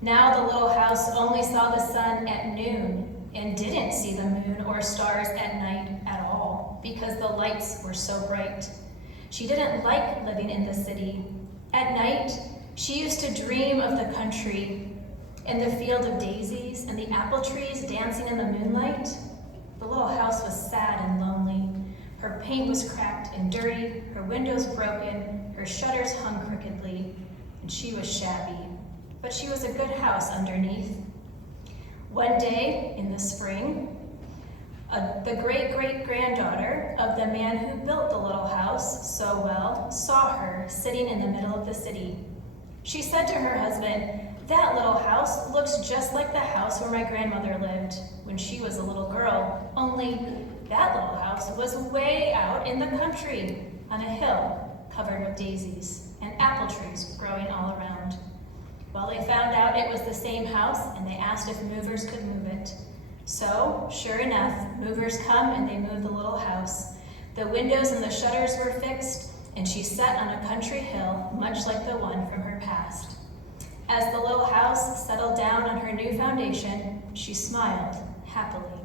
Now the little house only saw the sun at noon and didn't see the moon or stars at night at all because the lights were so bright. She didn't like living in the city. At night, she used to dream of the country and the field of daisies and the apple trees dancing in the moonlight. The little house was sad and lonely. Her paint was cracked and dirty, her windows broken, her shutters hung crookedly, and she was shabby. But she was a good house underneath. One day in the spring, the great-great-granddaughter of the man who built the little house so well saw her sitting in the middle of the city. She said to her husband, "That little house looks just like the house where my grandmother lived when she was a little girl, only that little house was way out in the country on a hill covered with daisies and apple trees growing all around." Well, they found out it was the same house, and they asked if movers could move it. So, sure enough, movers come and they move the little house. The windows and the shutters were fixed, and she sat on a country hill, much like the one from her past. As the little house settled down on her new foundation, she smiled happily.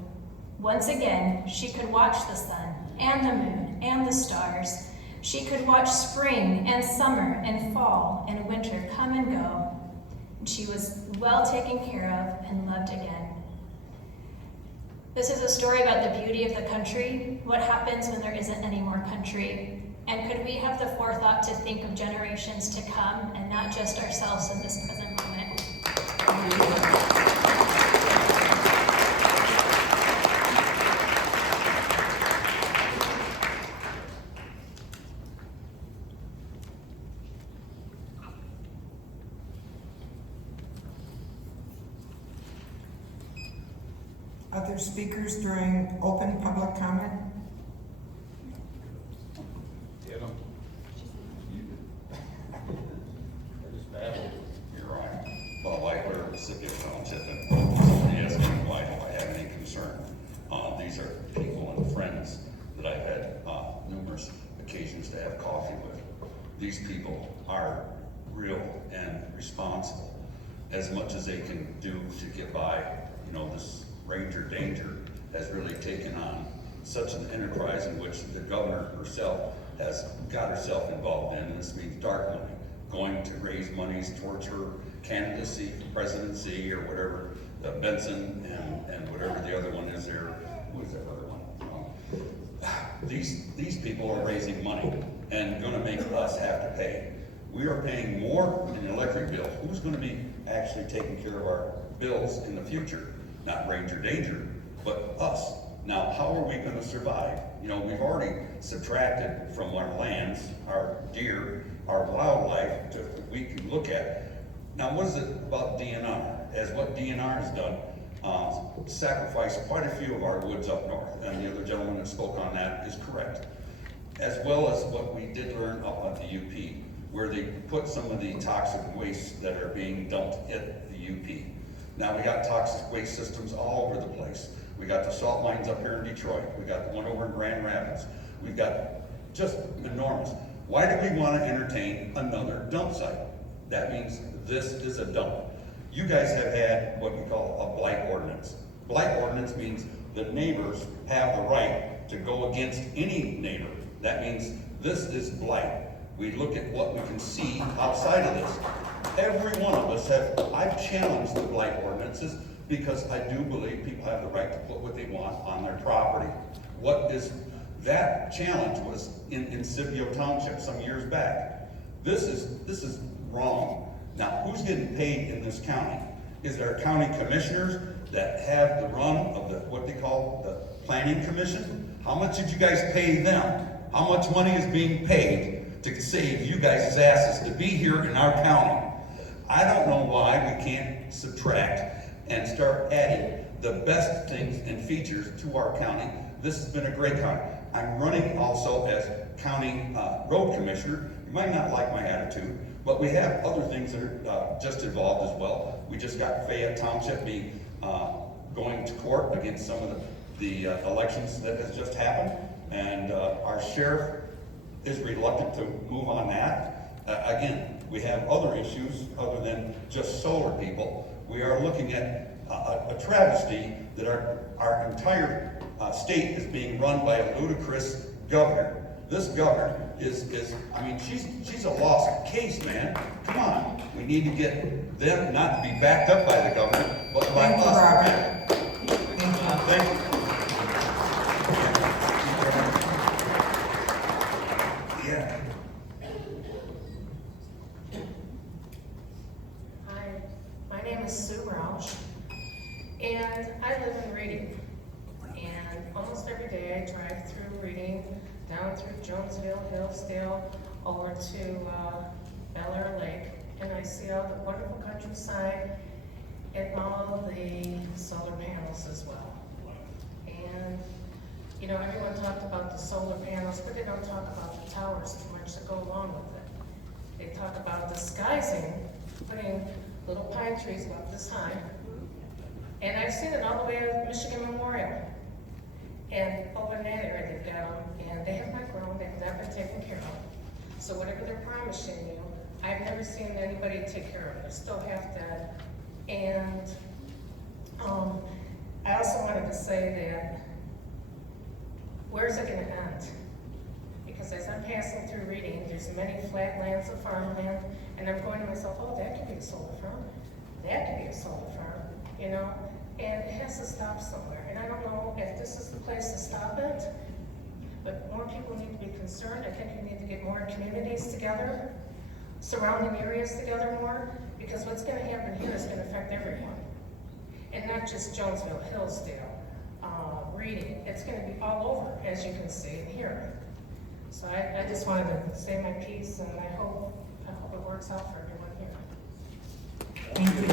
Once again, she could watch the sun and the moon and the stars. She could watch spring and summer and fall and winter come and go. She was well taken care of and loved again. This is a story about the beauty of the country, what happens when there isn't any more country, and could we have the forethought to think of generations to come and not just ourselves in this present moment. Other speakers during open public comment? of Scipio Township, and somebody asked me why do I have any concern. These are people and friends that I've had numerous occasions to have coffee with. These people are real and responsible as much as they can do to get by. You know, this Ranger Danger has really taken on such an enterprise in which the governor herself has got herself involved in, and this means dark money, going to raise monies towards her candidacy for presidency or whatever, the Benson and whatever the other one is there. Who is that other one? These people are raising money and gonna make us have to pay. We are paying more in the electric bill. Who's gonna be actually taking care of our bills in the future? Not Ranger Danger, but us. Now, how are we gonna survive? You know, we've already subtracted from our lands, our deer, our wildlife, we can look at. Now, what is it about DNR? As what DNR has done, sacrificed quite a few of our woods up north, and the other gentleman that spoke on that is correct. As well as what we did learn up at the UP, where they put some of the toxic wastes that are being dumped at the UP. Now we got toxic waste systems all over the place. We got the salt mines up here in Detroit. We got the one over in Grand Rapids. We've got just enormous. Why do we want to entertain another dump site? That means this is a dump. You guys have had what we call a blight ordinance. Blight ordinance means the neighbors have the right to go against any neighbor. That means this is blight. We look at what we can see outside of this. Every one of us I've challenged the blight ordinances because I do believe people have the right to put what they want on their property. That challenge was in Scipio Township some years back. This is wrong. Now, who's getting paid in this county? Is there county commissioners that have the run of what they call the planning commission? How much did you guys pay them? How much money is being paid to save you guys' asses to be here in our county? I don't know why we can't subtract and start adding the best things and features to our county. This has been a great county. I'm running also as county road commissioner. You might not like my attitude, but we have other things that are just involved as well. We just got Fayette Township going to court against some of the elections that has just happened, and our sheriff is reluctant to move on that. Again, we have other issues other than just solar people. We are looking at a travesty that our entire state is being run by a ludicrous governor. This governor she's a lost case, man. Come on. We need to get them not to be backed up by the governor, but by us. Thank you. Yeah. Hi, my name is Sue Roush, and I live in Reading. And almost every day I drive through Reading, down through Jonesville, Hillsdale, over to Bel Air Lake, and I see all the wonderful countryside and all the solar panels as well. And, you know, everyone talked about the solar panels, but they don't talk about the towers too much that go along with it. They talk about disguising, putting little pine trees about this high. And I've seen it all the way to Michigan Memorial. And over in that area, they've got them, and they have not grown, they've not been taken care of. So whatever they're promising you, I've never seen anybody take care of it. They're still half dead. And I also wanted to say that, where's it gonna end? Because as I'm passing through Reading, there's many flat lands of farmland, and I'm going to myself, oh, that could be a solar farm. That could be a solar farm, you know? And it has to stop somewhere. And I don't know if this is the place to stop it, but more people need to be concerned. I think we need to get more communities together, surrounding areas together more, because what's gonna happen here is gonna affect everyone. And not just Jonesville, Hillsdale, Reading. It's gonna be all over, as you can see and hear. So I just wanted to say my piece, and I hope it works out for everyone here. Thank you.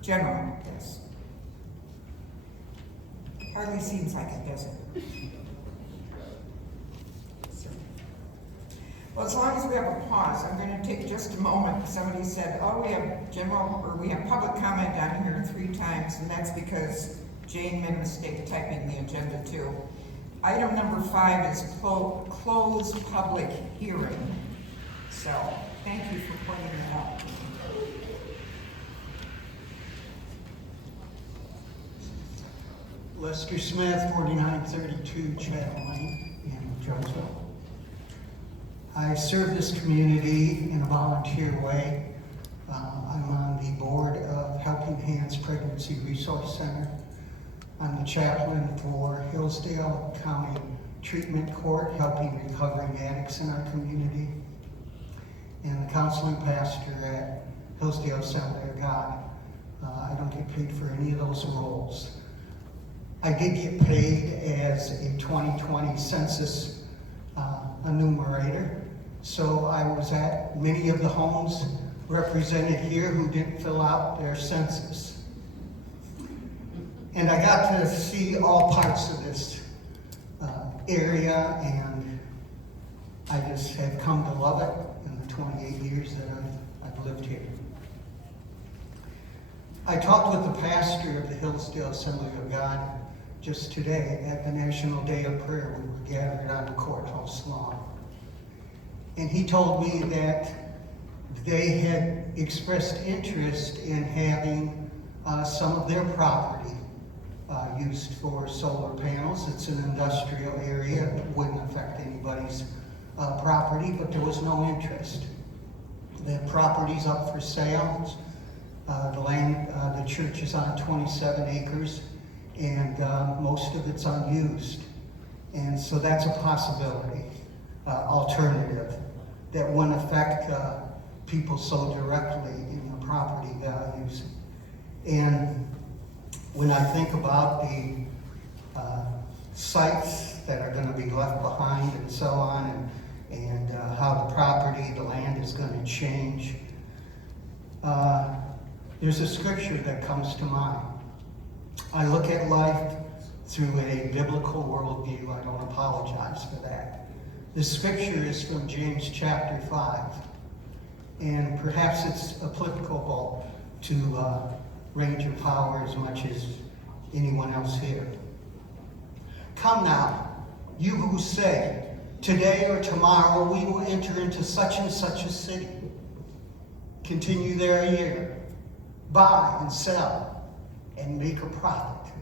General, yes. Hardly seems like it, does it? Well, as long as we have a pause, I'm going to take just a moment. Somebody said, oh, we have public comment down here 3 times, and that's because Jane made a mistake typing the agenda too. Item number 5 is close public hearing. So, thank you for pointing that out. Lester Smith, 4932 Chapel Lane in Jonesville. I serve this community in a volunteer way. I'm on the board of Helping Hands Pregnancy Resource Center. I'm the chaplain for Hillsdale County Treatment Court, helping recovering addicts in our community, and the counseling pastor at Hillsdale Assembly of God. I don't get paid for any of those roles. I did get paid as a 2020 census enumerator, so I was at many of the homes represented here who didn't fill out their census. And I got to see all parts of this area, and I just have come to love it in the 28 years that I've lived here. I talked with the pastor of the Hillsdale Assembly of God just today at the National Day of Prayer. We were gathered on the courthouse lawn. And he told me that they had expressed interest in having some of their property used for solar panels. It's an industrial area. It wouldn't affect anybody's property, but there was no interest. The property's up for sale. The land, the church is on 27 acres, and most of it's unused. And so that's a possibility, alternative, that wouldn't affect people so directly in the property values. And when I think about the sites that are going to be left behind and so on, and how the property, the land is going to change, there's a scripture that comes to mind. I look at life through a biblical worldview. I don't apologize for that. The scripture is from James chapter 5, and perhaps it's applicable to Ranger Power as much as anyone else here. Come now, you who say, today or tomorrow we will enter into such and such a city. Continue there a year. Buy and sell and make a profit.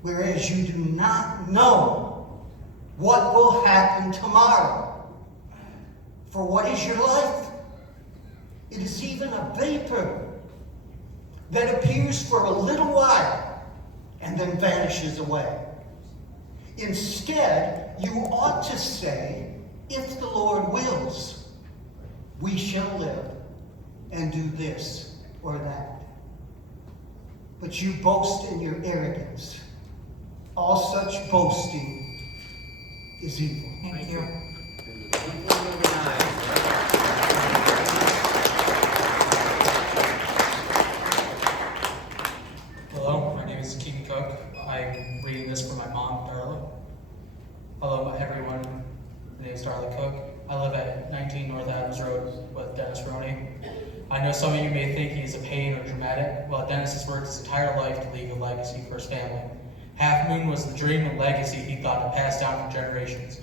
Whereas you do not know what will happen tomorrow. For what is your life? It is even a vapor that appears for a little while and then vanishes away. Instead, you ought to say, if the Lord wills, we shall live and do this or that. But you boast in your arrogance. All such boasting is evil. Thank you. Hello, my name is Keaton Cook. I'm reading this for my mom, Darla. Hello, everyone. My name is Darla Cook. I live at 19 North Adams Road with Dennis Roney. I know some of you may think he's a pain or dramatic. Well, Dennis has worked his entire life to leave a legacy for his family. Half Moon was the dream and legacy he thought to pass down for generations.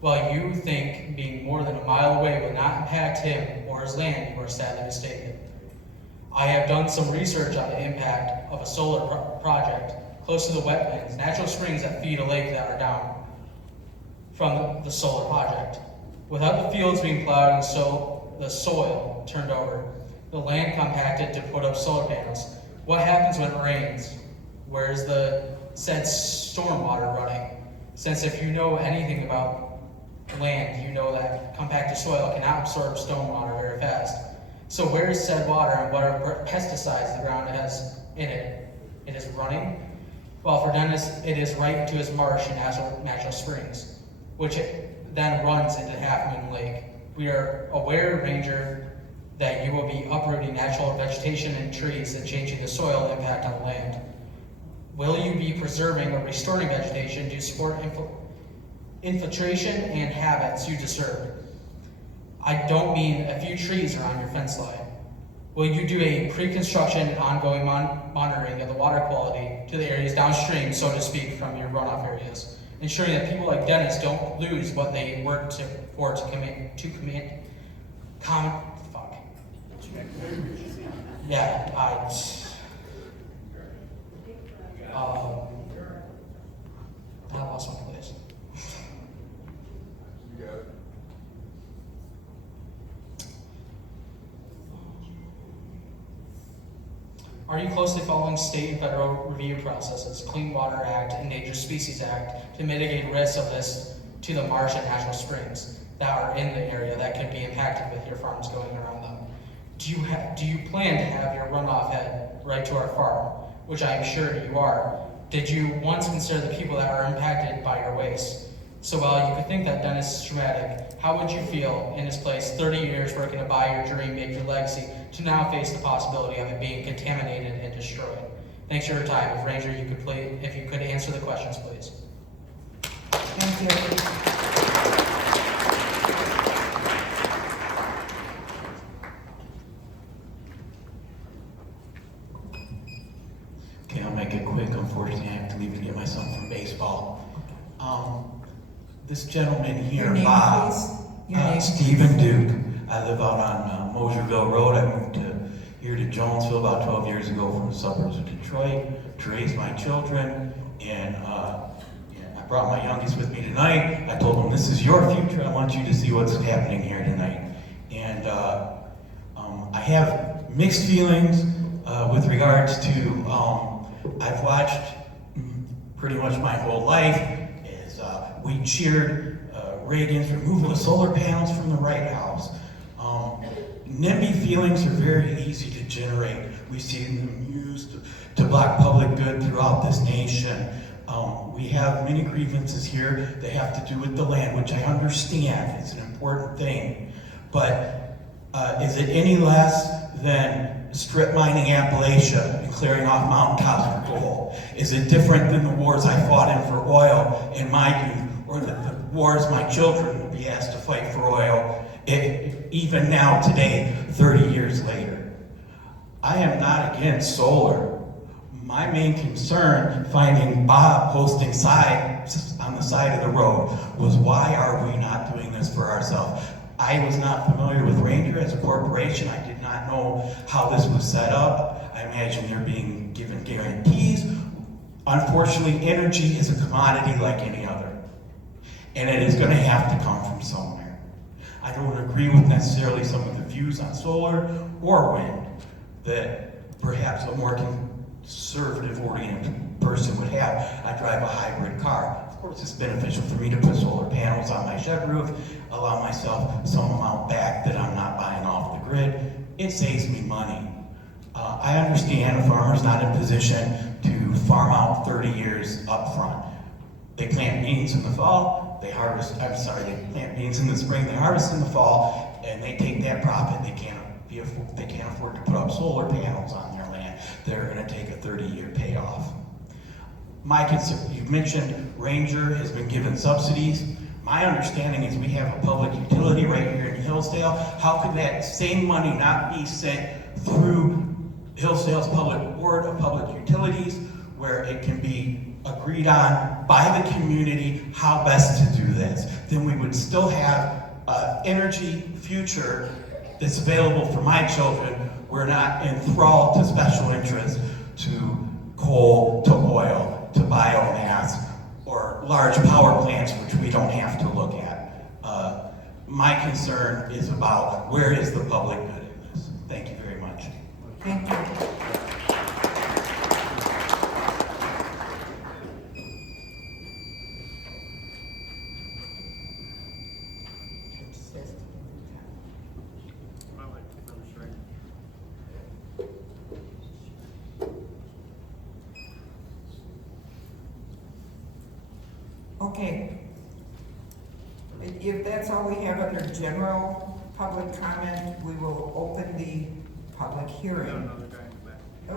While you think being more than a mile away will not impact him or his land, you are sadly mistaken. I have done some research on the impact of a solar project close to the wetlands, natural springs that feed a lake that are down from the solar project. Without the fields being plowed and the soil turned over, the land compacted to put up solar panels, what happens when it rains? Where's the said stormwater running? Since if you know anything about land, you know that compacted soil cannot absorb stormwater very fast. So where is said water and what are pesticides the ground has in it? It is running. Well, for Dennis, it is right into his marsh and natural springs, which then runs into Half Moon Lake. We are aware, Ranger, that you will be uprooting natural vegetation and trees and changing the soil impact on the land. Will you be preserving or restoring vegetation to support infiltration and habits you disturb? I don't mean a few trees around your fence line. Will you do a pre-construction and ongoing monitoring of the water quality to the areas downstream, so to speak, from your runoff areas, ensuring that people like Dennis don't lose what they worked for to command? Yeah, I lost my place. You got it. Are you closely following state and federal review processes, Clean Water Act, Endangered Species Act, to mitigate risks of this to the marsh and natural springs that are in the area that could be impacted with your farms going around them? Do you plan to have your runoff head right to our farm, which I am sure you are? Did you once consider the people that are impacted by your waste? So while you could think that Dennis is traumatic, how would you feel in his place 30 years working to buy your dream, make your legacy, to now face the possibility of it being contaminated and destroyed? Thanks for your time. If Ranger, if you could answer the questions, please. Thank you. Okay, I'll make it quick. Unfortunately, I have to leave to get my son from baseball. This gentleman here, Your name, Bob, please? Your name, Stephen Duke. I live out on Mosierville Road. I moved here to Jonesville about 12 years ago from the suburbs of Detroit to raise my children. And I brought my youngest with me tonight. I told him, this is your future. I want you to see what's happening here tonight. And I have mixed feelings with regards to, I've watched pretty much my whole life as we cheered Reagan's removal of solar panels from the White House. NIMBY feelings are very easy to generate. We've seen them used to block public good throughout this nation. We have many grievances here that have to do with the land, which I understand is an important thing. But is it any less than strip mining Appalachia and clearing off Mount Tops for gold? Is it different than the wars I fought in for oil in my youth, or the wars my children will be asked to fight for oil, even now today, 30 years later? I am not against solar. My main concern finding Bob posting signs on the side of the road was, why are we not doing this for ourselves? I was not familiar with Ranger as a corporation. I did not know how this was set up. I imagine they're being given guarantees. Unfortunately, energy is a commodity like any other, and it is going to have to come from somewhere. I don't agree with necessarily some of the views on solar or wind that perhaps a more conservative-oriented person would have. I drive a hybrid car. Of course, it's beneficial for me to put solar panels on my shed roof, allow myself some amount back that I'm not buying off the grid. It saves me money. I understand a farmer's not in position to farm out 30 years up front. They plant beans in the fall, they plant beans in the spring, they harvest in the fall, and they take that profit. They can't afford to put up solar panels on their land. They're going to take a 30-year payoff. You've mentioned Ranger has been given subsidies. My understanding is we have a public utility right here in Hillsdale. How could that same money not be sent through Hillsdale's Public Board of Public Utilities, where it can be agreed on by the community how best to do this? Then we would still have an energy future that's available for my children. We're not enthralled to special interests, to coal, to oil, to biomass, or large power plants, which we don't have to look at. My concern is about, where is the public good in this? Thank you very much. Thank you. Okay. If that's all we have under general public comment, we will open the public hearing. Oh,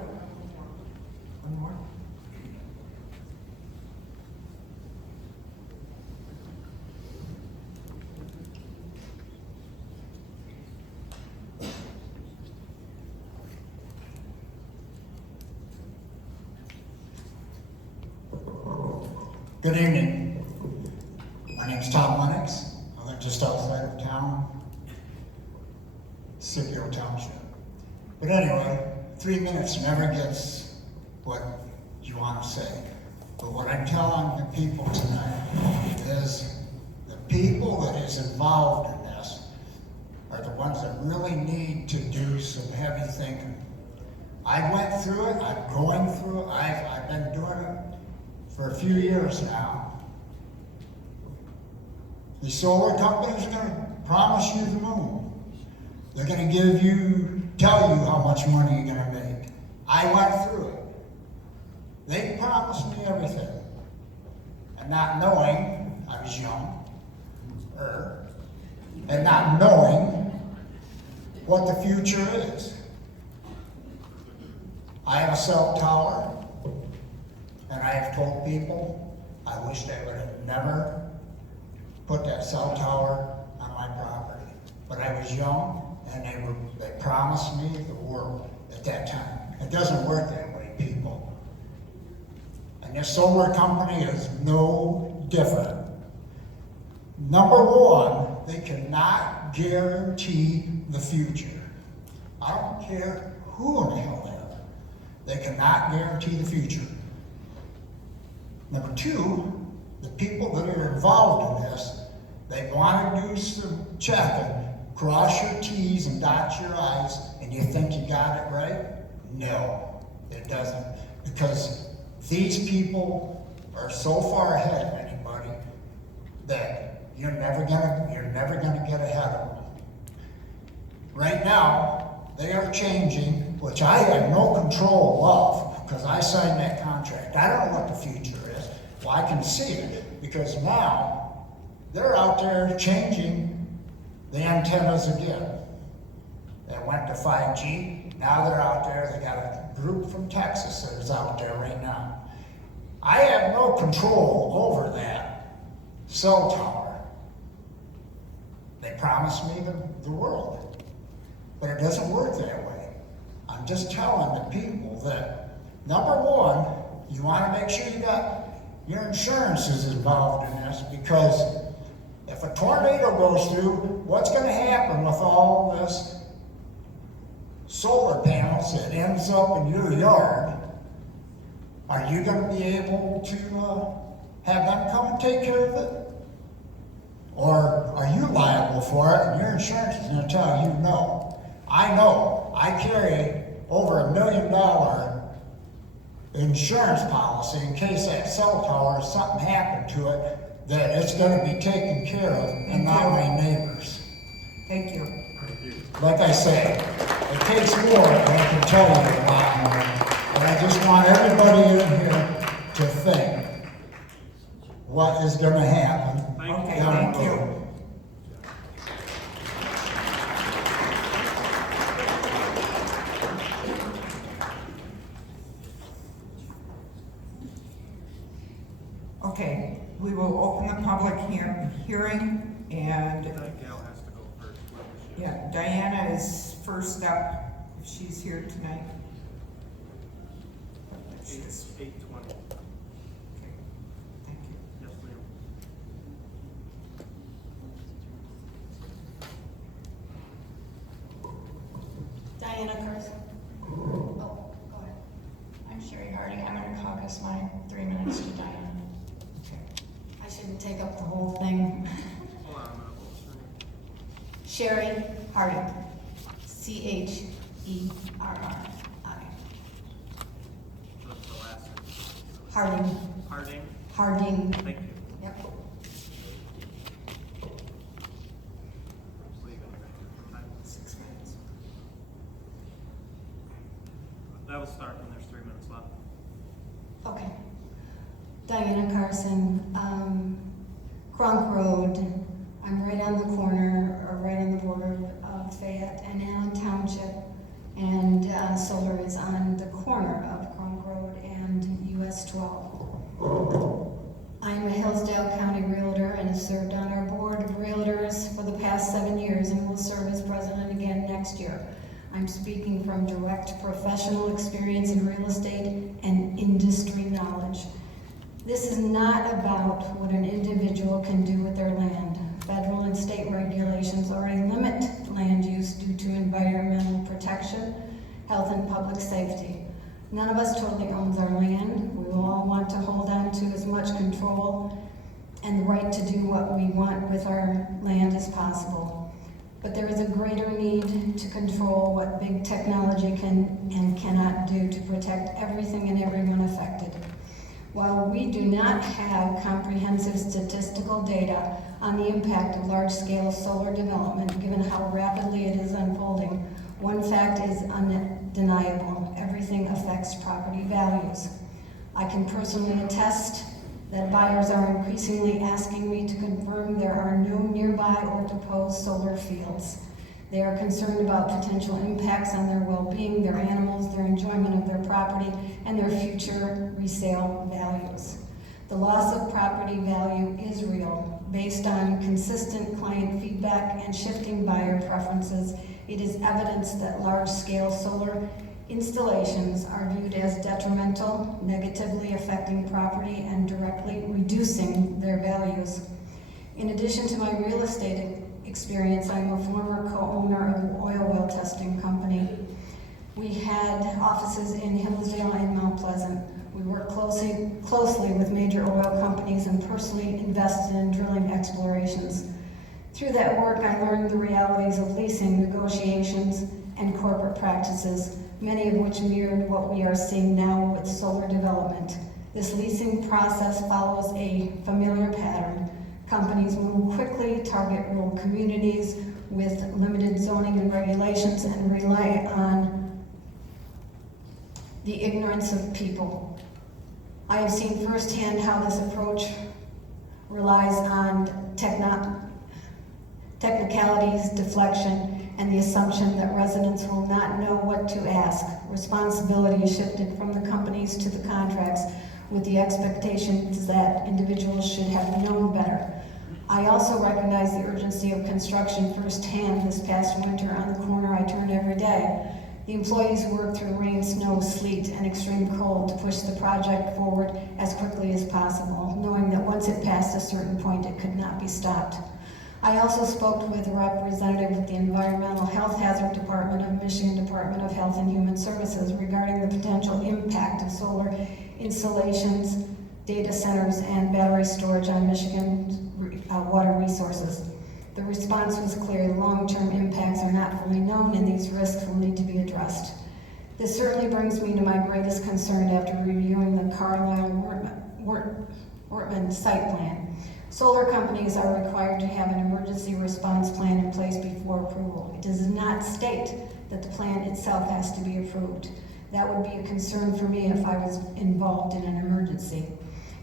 one more. Good evening. My name's Tom Lennox. I live just outside of town, Scipio Township. But anyway, 3 minutes never gets what you want to say. But what I'm telling the people tonight is the people that is involved in this are the ones that really need to do some heavy thinking. I went through it, I'm going through it, I've been doing it for a few years now. The solar companies are gonna promise you the moon. They're gonna tell you how much money you're gonna make. I went through it. They promised me everything. And not knowing, I was young, and not knowing what the future is. I have a cell tower, and I have told people, I wish they would have never put that cell tower on my property. But I was young, and they promised me the world at that time. It doesn't work that way, people. And this solar company is no different. Number one, they cannot guarantee the future. I don't care who in the hell they are. They cannot guarantee the future. Number two, the people that are involved in this, they want to do some checking, cross your T's and dot your I's, and you think you got it right? No, it doesn't. Because these people are so far ahead of anybody that you're never gonna get ahead of them. Right now, they are changing, which I have no control of, because I signed that contract. I don't know what the future is. Well, I can see it, because now they're out there changing the antennas again. They went to 5G, now they're out there, they got a group from Texas that is out there right now. I have no control over that cell tower. They promised me the world, but it doesn't work that way. I'm just telling the people that, number one, you want to make sure you got your insurance is involved in this, because if a tornado goes through, what's going to happen with all this solar panels that ends up in your yard? Are you going to be able to have them come and take care of it? Or are you liable for it and your insurance is going to tell you no? I know. I carry over $1 million insurance policy in case that cell tower, something happened to it, that it's going to be taken care of and not my neighbors. Thank you. Like I say, it takes more than I can tell you a lot more. But I just want everybody in here to think what is going to happen. Okay, thank you. Okay, we will open the public hearing, and yeah, Diana is first up, if she's here tonight. It's 8:20. Okay, thank you. Yes, ma'am. Diana Carson. Oh, go ahead. I'm Sherry Harding. I'm going to caucus my 3 minutes to Diana. I shouldn't take up the whole thing. Hold on a minute. What's her name? Sherry Harding. Cherri. What's the last name? Harding. Harding? Harding. Thank you. Yep. So you got time? 6 minutes. That will start when there's 3 minutes left. Okay. Diana Carson, Cronk Road. I'm right on the corner, or right on the border of Fayette and Allen Township. And solar is on the corner of Cronk Road and US 12. I'm a Hillsdale County Realtor and have served on our board of realtors for the past 7 years and will serve as president again next year. I'm speaking from direct professional experience in real estate and industry knowledge. This is not about what an individual can do with their land. Federal and state regulations already limit land use due to environmental protection, health, and public safety. None of us totally owns our land. We will all want to hold on to as much control and the right to do what we want with our land as possible. But there is a greater need to control what big technology can and cannot do to protect everything and everyone affected. While we do not have comprehensive statistical data on the impact of large-scale solar development, given how rapidly it is unfolding, one fact is undeniable: everything affects property values. I can personally attest that buyers are increasingly asking me to confirm there are no nearby or proposed solar fields. They are concerned about potential impacts on their well-being, their animals, their enjoyment of their property, and their future resale values. The loss of property value is real. Based on consistent client feedback and shifting buyer preferences, it is evidence that large-scale solar installations are viewed as detrimental, negatively affecting property and directly reducing their values. In addition to my real estate experience, I'm a former co-owner of an oil well testing company. We had offices in Hillsdale and Mount Pleasant. We worked closely with major oil companies and personally invested in drilling explorations. Through that work, I learned the realities of leasing, negotiations, and corporate practices, many of which mirrored what we are seeing now with solar development. This leasing process follows a familiar pattern. Companies move quickly, target rural communities with limited zoning and regulations, and rely on the ignorance of people. I have seen firsthand how this approach relies on technicalities, deflection, and the assumption that residents will not know what to ask. Responsibility is shifted from the companies to the contracts with the expectations that individuals should have known better. I also recognize the urgency of construction firsthand this past winter on the corner I turn every day. The employees worked through rain, snow, sleet, and extreme cold to push the project forward as quickly as possible, knowing that once it passed a certain point, it could not be stopped. I also spoke with a representative of the Environmental Health Hazard Department of Michigan Department of Health and Human Services regarding the potential impact of solar installations, data centers, and battery storage on Michigan's water resources. The response was clear: the long-term impacts are not fully known and these risks will need to be addressed. This certainly brings me to my greatest concern after reviewing the Carlisle-Wortman site plan. Solar companies are required to have an emergency response plan in place before approval. It does not state that the plan itself has to be approved. That would be a concern for me if I was involved in an emergency.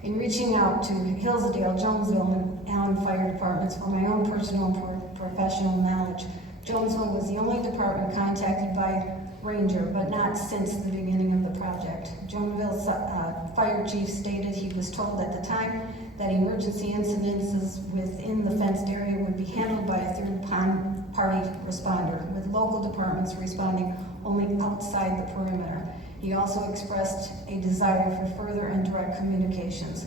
In reaching out to Hillsdale, Jonesville, and Allen Fire Departments for my own personal and professional knowledge, Jonesville was the only department contacted by Ranger, but not since the beginning of the project. Jonesville's fire chief stated he was told at the time that emergency incidences within the fenced area would be handled by a third-party responder, with local departments responding only outside the perimeter. He also expressed a desire for further and direct communications.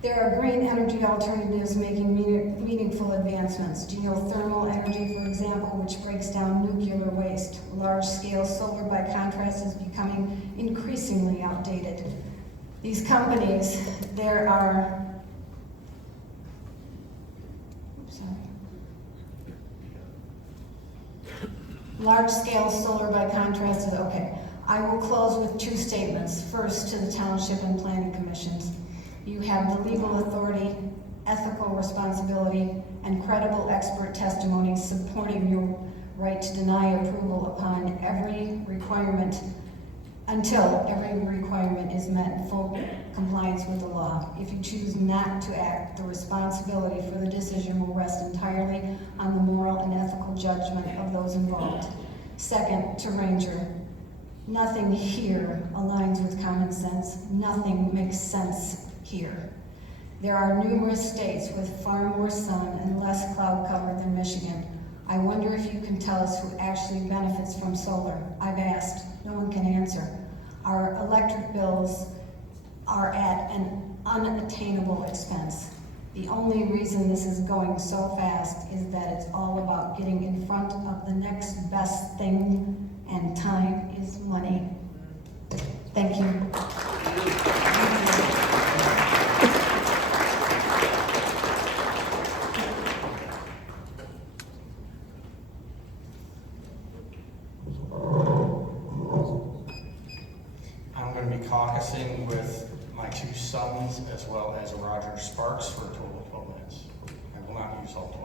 There are green energy alternatives making meaningful advancements. Geothermal energy, for example, which breaks down nuclear waste. Large-scale solar, by contrast, is becoming increasingly outdated. These companies, there are, large-scale solar, by contrast, is okay. I will close with two statements. First, to the Township and Planning Commissions. You have the legal authority, ethical responsibility, and credible expert testimony supporting your right to deny approval upon every requirement until every requirement is met in full compliance with the law. If you choose not to act, the responsibility for the decision will rest entirely on the moral and ethical judgment of those involved. Second, to Ranger, nothing here aligns with common sense. Nothing makes sense here. There are numerous states with far more sun and less cloud cover than Michigan. I wonder if you can tell us who actually benefits from solar. I've asked, no one can answer. Our electric bills are at an unattainable expense. The only reason this is going so fast is that it's all about getting in front of the next best thing, and time is money. Thank you. I'm going to be caucusing with my two sons as well as Roger Sparks for a total of 12 minutes. I will not use all 12.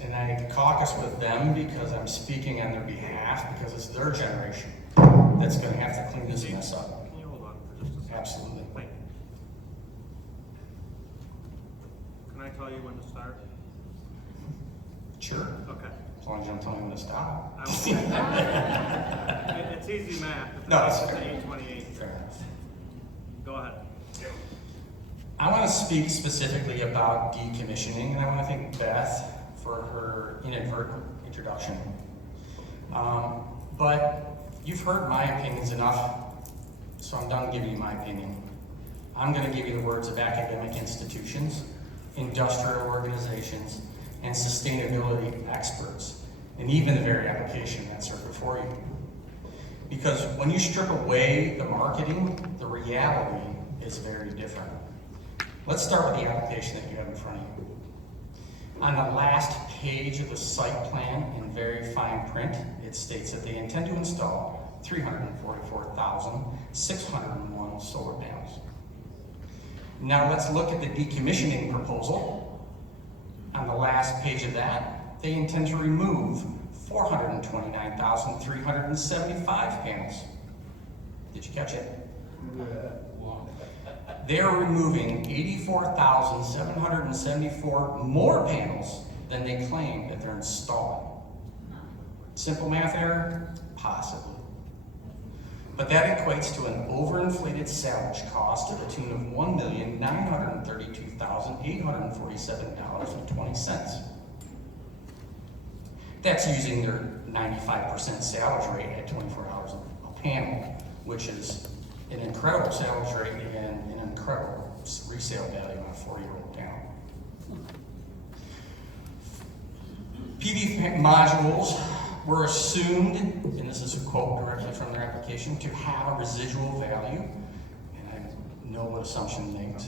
And I caucus with them because I'm speaking on their behalf, because it's their generation that's going to have to clean this mess up. Can you hold on for just a second? Absolutely. Thank you. Can I tell you when to start? Sure. Okay. As long as you don't tell me when to stop. It's easy math. No, it's It's fair. 8:28. Fair enough. Go ahead. I want to speak specifically about decommissioning, and I want to thank Beth for her inadvertent introduction. But you've heard my opinions enough, so I'm done giving you my opinion. I'm going to give you the words of academic institutions, industrial organizations, and sustainability experts, and even the very application that's right before you. Because when you strip away the marketing, the reality is very different. Let's start with the application that you have in front of you. On the last page of the site plan, in very fine print, it states that they intend to install 344,601 solar panels. Now let's look at the decommissioning proposal. On the last page of that, they intend to remove 429,375 panels. Did you catch it? They are removing 84,774 more panels than they claim that they're installing. Simple math error? Possibly. But that equates to an overinflated salvage cost to the tune of $1,932,847.20. That's using their 95% salvage rate at $24 a panel, which is an incredible salvage rate and an incredible resale value on a 4-year-old panel. PV modules were assumed, and this is a quote directly from their application, to have a residual value, and I know what assumption they made,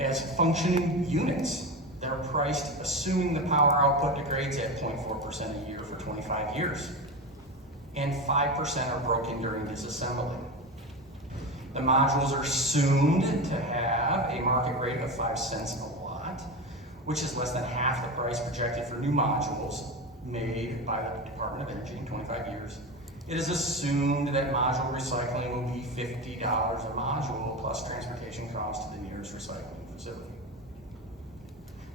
as functioning units. They're priced assuming the power output degrades at 0.4% a year for 25 years, and 5% are broken during disassembly. The modules are assumed to have a market rate of 5 cents a watt, which is less than half the price projected for new modules made by the Department of Energy in 25 years. It is assumed that module recycling will be $50 a module plus transportation costs to the nearest recycling facility.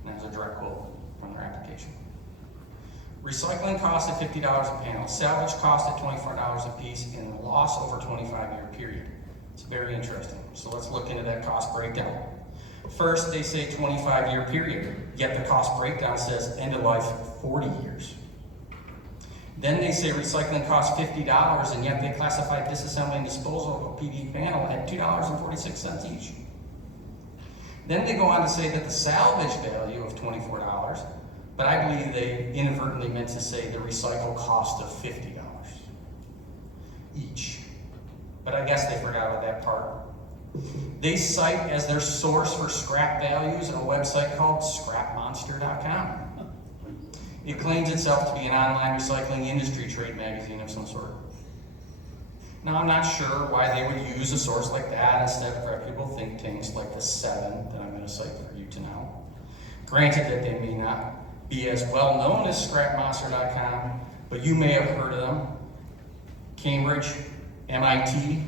And that's a direct quote from their application. Recycling costs at $50 a panel, salvage cost at $24 a piece, and loss over a 25-year period. It's very interesting. So let's look into that cost breakdown. First, they say 25-year period, yet the cost breakdown says end of life 40 years. Then they say recycling costs $50, and yet they classify disassembly and disposal of a PV panel at $2.46 each. Then they go on to say that the salvage value of $24, but I believe they inadvertently meant to say the recycle cost of $50 each. But I guess they forgot about that part. They cite as their source for scrap values a website called scrapmonster.com. It claims itself to be an online recycling industry trade magazine of some sort. Now, I'm not sure why they would use a source like that instead of reputable think tanks like the 7 that I'm going to cite for you to know. Granted that they may not be as well known as scrapmonster.com, but you may have heard of them. Cambridge, MIT,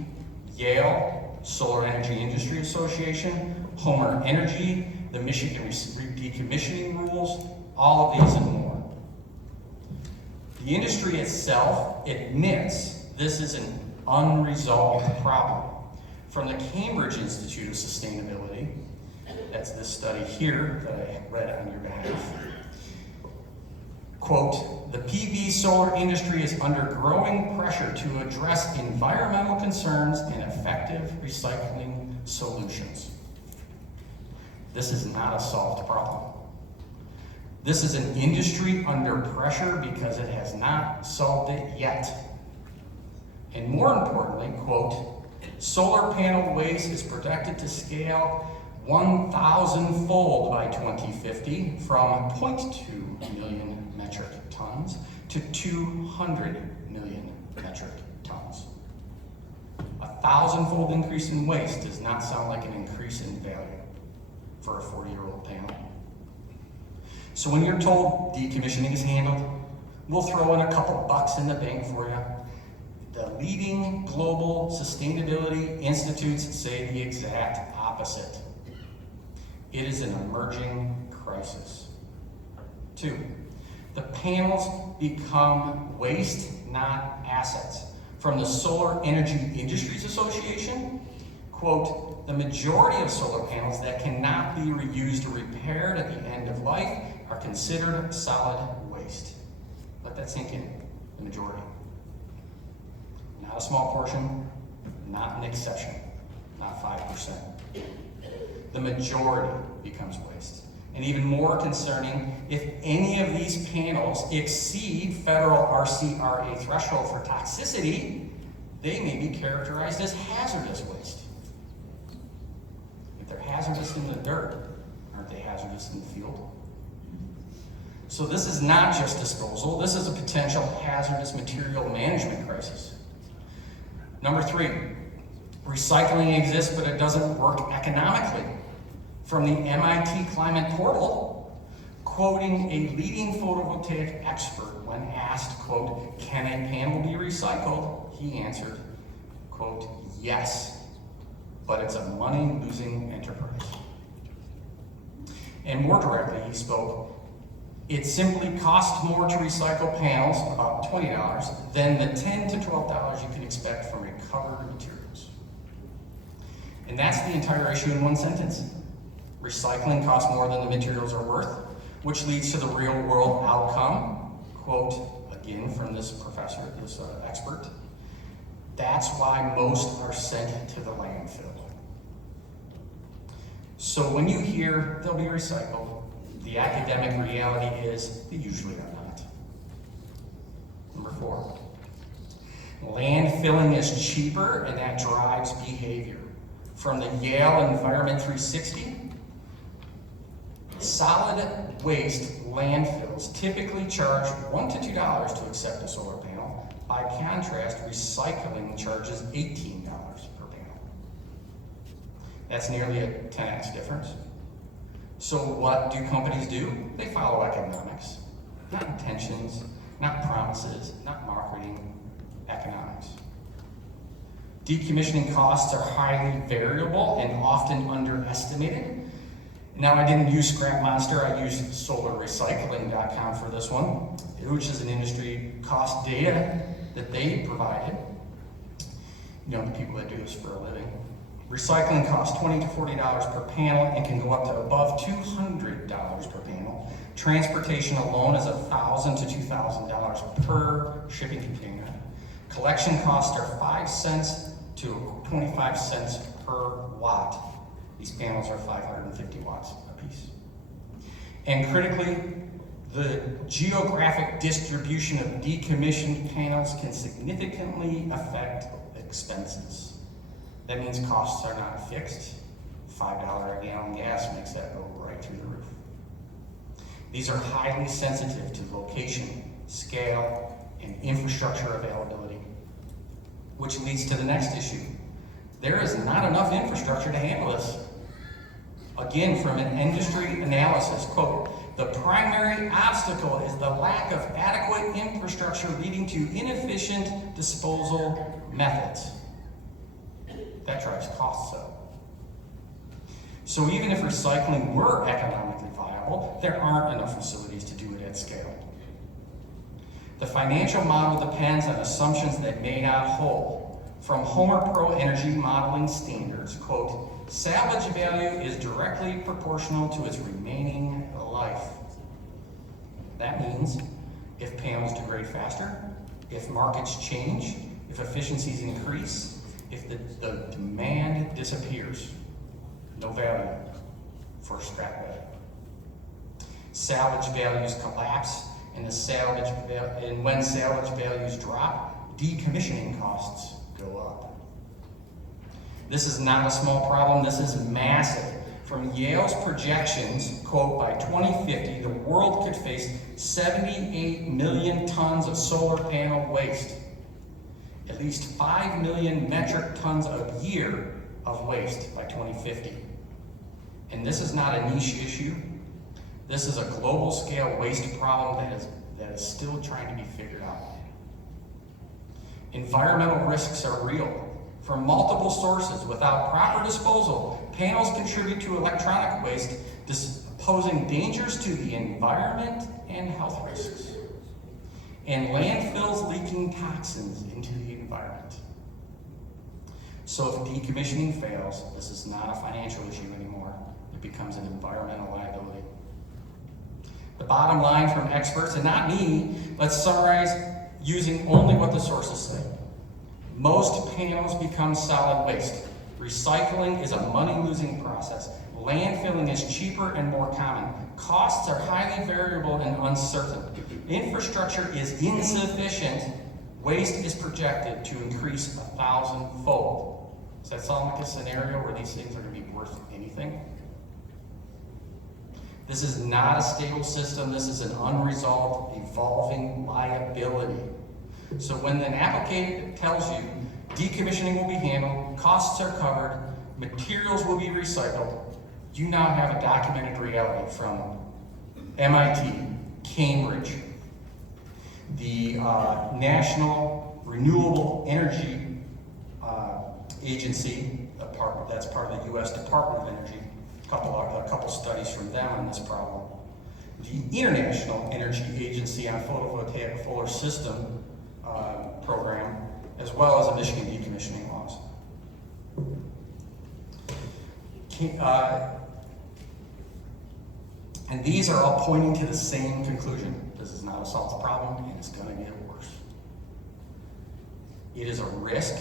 Yale, Solar Energy Industry Association, Homer Energy, the Michigan Decommissioning Rules, all of these and more. The industry itself admits this is an unresolved problem. From the Cambridge Institute of Sustainability, that's this study here that I read on your behalf, Quote, the PV solar industry is under growing pressure to address environmental concerns and effective recycling solutions. This is not a solved problem. This is an industry under pressure because it has not solved it yet. And more importantly, quote, solar panel waste is projected to scale 1,000-fold by 2050 from 0.2 million metric tons to 200 million metric tons. A 1,000-fold increase in waste does not sound like an increase in value for a 40-year-old panel. So when you're told decommissioning is handled, we'll throw in a couple bucks in the bank for you. The leading global sustainability institutes say the exact opposite. It is an emerging crisis. 2, the panels become waste, not assets. From the Solar Energy Industries Association, quote, the majority of solar panels that cannot be reused or repaired at the end of life are considered solid waste. Let that sink in, the majority. Not a small portion, not an exception, not 5%. The majority becomes waste. And even more concerning, if any of these panels exceed federal RCRA threshold for toxicity, they may be characterized as hazardous waste. If they're hazardous in the dirt, aren't they hazardous in the field? So this is not just disposal, this is a potential hazardous material management crisis. Number 3, recycling exists, but it doesn't work economically. From the MIT Climate Portal, quoting a leading photovoltaic expert when asked, quote, can a panel be recycled? He answered, quote, yes, but it's a money-losing enterprise. And more directly, he spoke, it simply costs more to recycle panels, about $20, than the $10 to $12 you can expect from recovered materials. And that's the entire issue in one sentence. Recycling costs more than the materials are worth, which leads to the real world outcome, quote, again from this professor, this expert, that's why most are sent to the landfill. So when you hear they'll be recycled, the academic reality is they usually are not. Number 4, landfilling is cheaper and that drives behavior. From the Yale Environment 360, solid waste landfills typically charge $1 to $2 to accept a solar panel. By contrast, recycling charges $18 per panel. That's nearly a 10x difference. So what do companies do? They follow economics, not intentions, not promises, not marketing, economics. Decommissioning costs are highly variable and often underestimated. Now, I didn't use Scrap Monster, I used solarrecycling.com for this one, which is an industry cost data that they provided. You know, the people that do this for a living. Recycling costs $20 to $40 per panel and can go up to above $200 per panel. Transportation alone is $1,000 to $2,000 per shipping container. Collection costs are 5 cents to 25 cents per watt. These panels are 550 watts a piece. And critically, the geographic distribution of decommissioned panels can significantly affect expenses. That means costs are not fixed. $5 a gallon gas makes that go right through the roof. These are highly sensitive to location, scale, and infrastructure availability, which leads to the next issue. There is not enough infrastructure to handle this. Again, from an industry analysis, quote, the primary obstacle is the lack of adequate infrastructure leading to inefficient disposal methods. That drives costs up. So even if recycling were economically viable, there aren't enough facilities to do it at scale. The financial model depends on assumptions that may not hold. From Homer Pro Energy modeling standards, quote, salvage value is directly proportional to its remaining life. That means if panels degrade faster, if markets change, if efficiencies increase, if the demand disappears. No value for scrap value. Salvage values collapse, and when salvage values drop, decommissioning costs go up. This is not a small problem, this is massive. From Yale's projections, quote, by 2050, the world could face 78 million tons of solar panel waste. At least 5 million metric tons a year of waste by 2050. And this is not a niche issue. This is a global scale waste problem that is still trying to be figured out. Environmental risks are real. From multiple sources, without proper disposal, panels contribute to electronic waste, posing dangers to the environment and health risks. And landfills leaking toxins into the environment. So if decommissioning fails, this is not a financial issue anymore. It becomes an environmental liability. The bottom line from experts, and not me, let's summarize using only what the sources say. Most panels become solid waste. Recycling is a money-losing process. Landfilling is cheaper and more common. Costs are highly variable and uncertain. Infrastructure is insufficient. Waste is projected to increase 1,000-fold. Does that sound like a scenario where these things are going to be worth anything? This is not a stable system. This is an unresolved, evolving liability. So when an applicant tells you decommissioning will be handled, costs are covered, materials will be recycled, you now have a documented reality from MIT, Cambridge, the National Renewable Energy Agency, that's part of the U.S. Department of Energy, a couple studies from them on this problem. The International Energy Agency on Photovoltaic Solar System program, as well as the Michigan decommissioning laws. And these are all pointing to the same conclusion. This is not a solved problem, and it's going to get worse. It is a risk.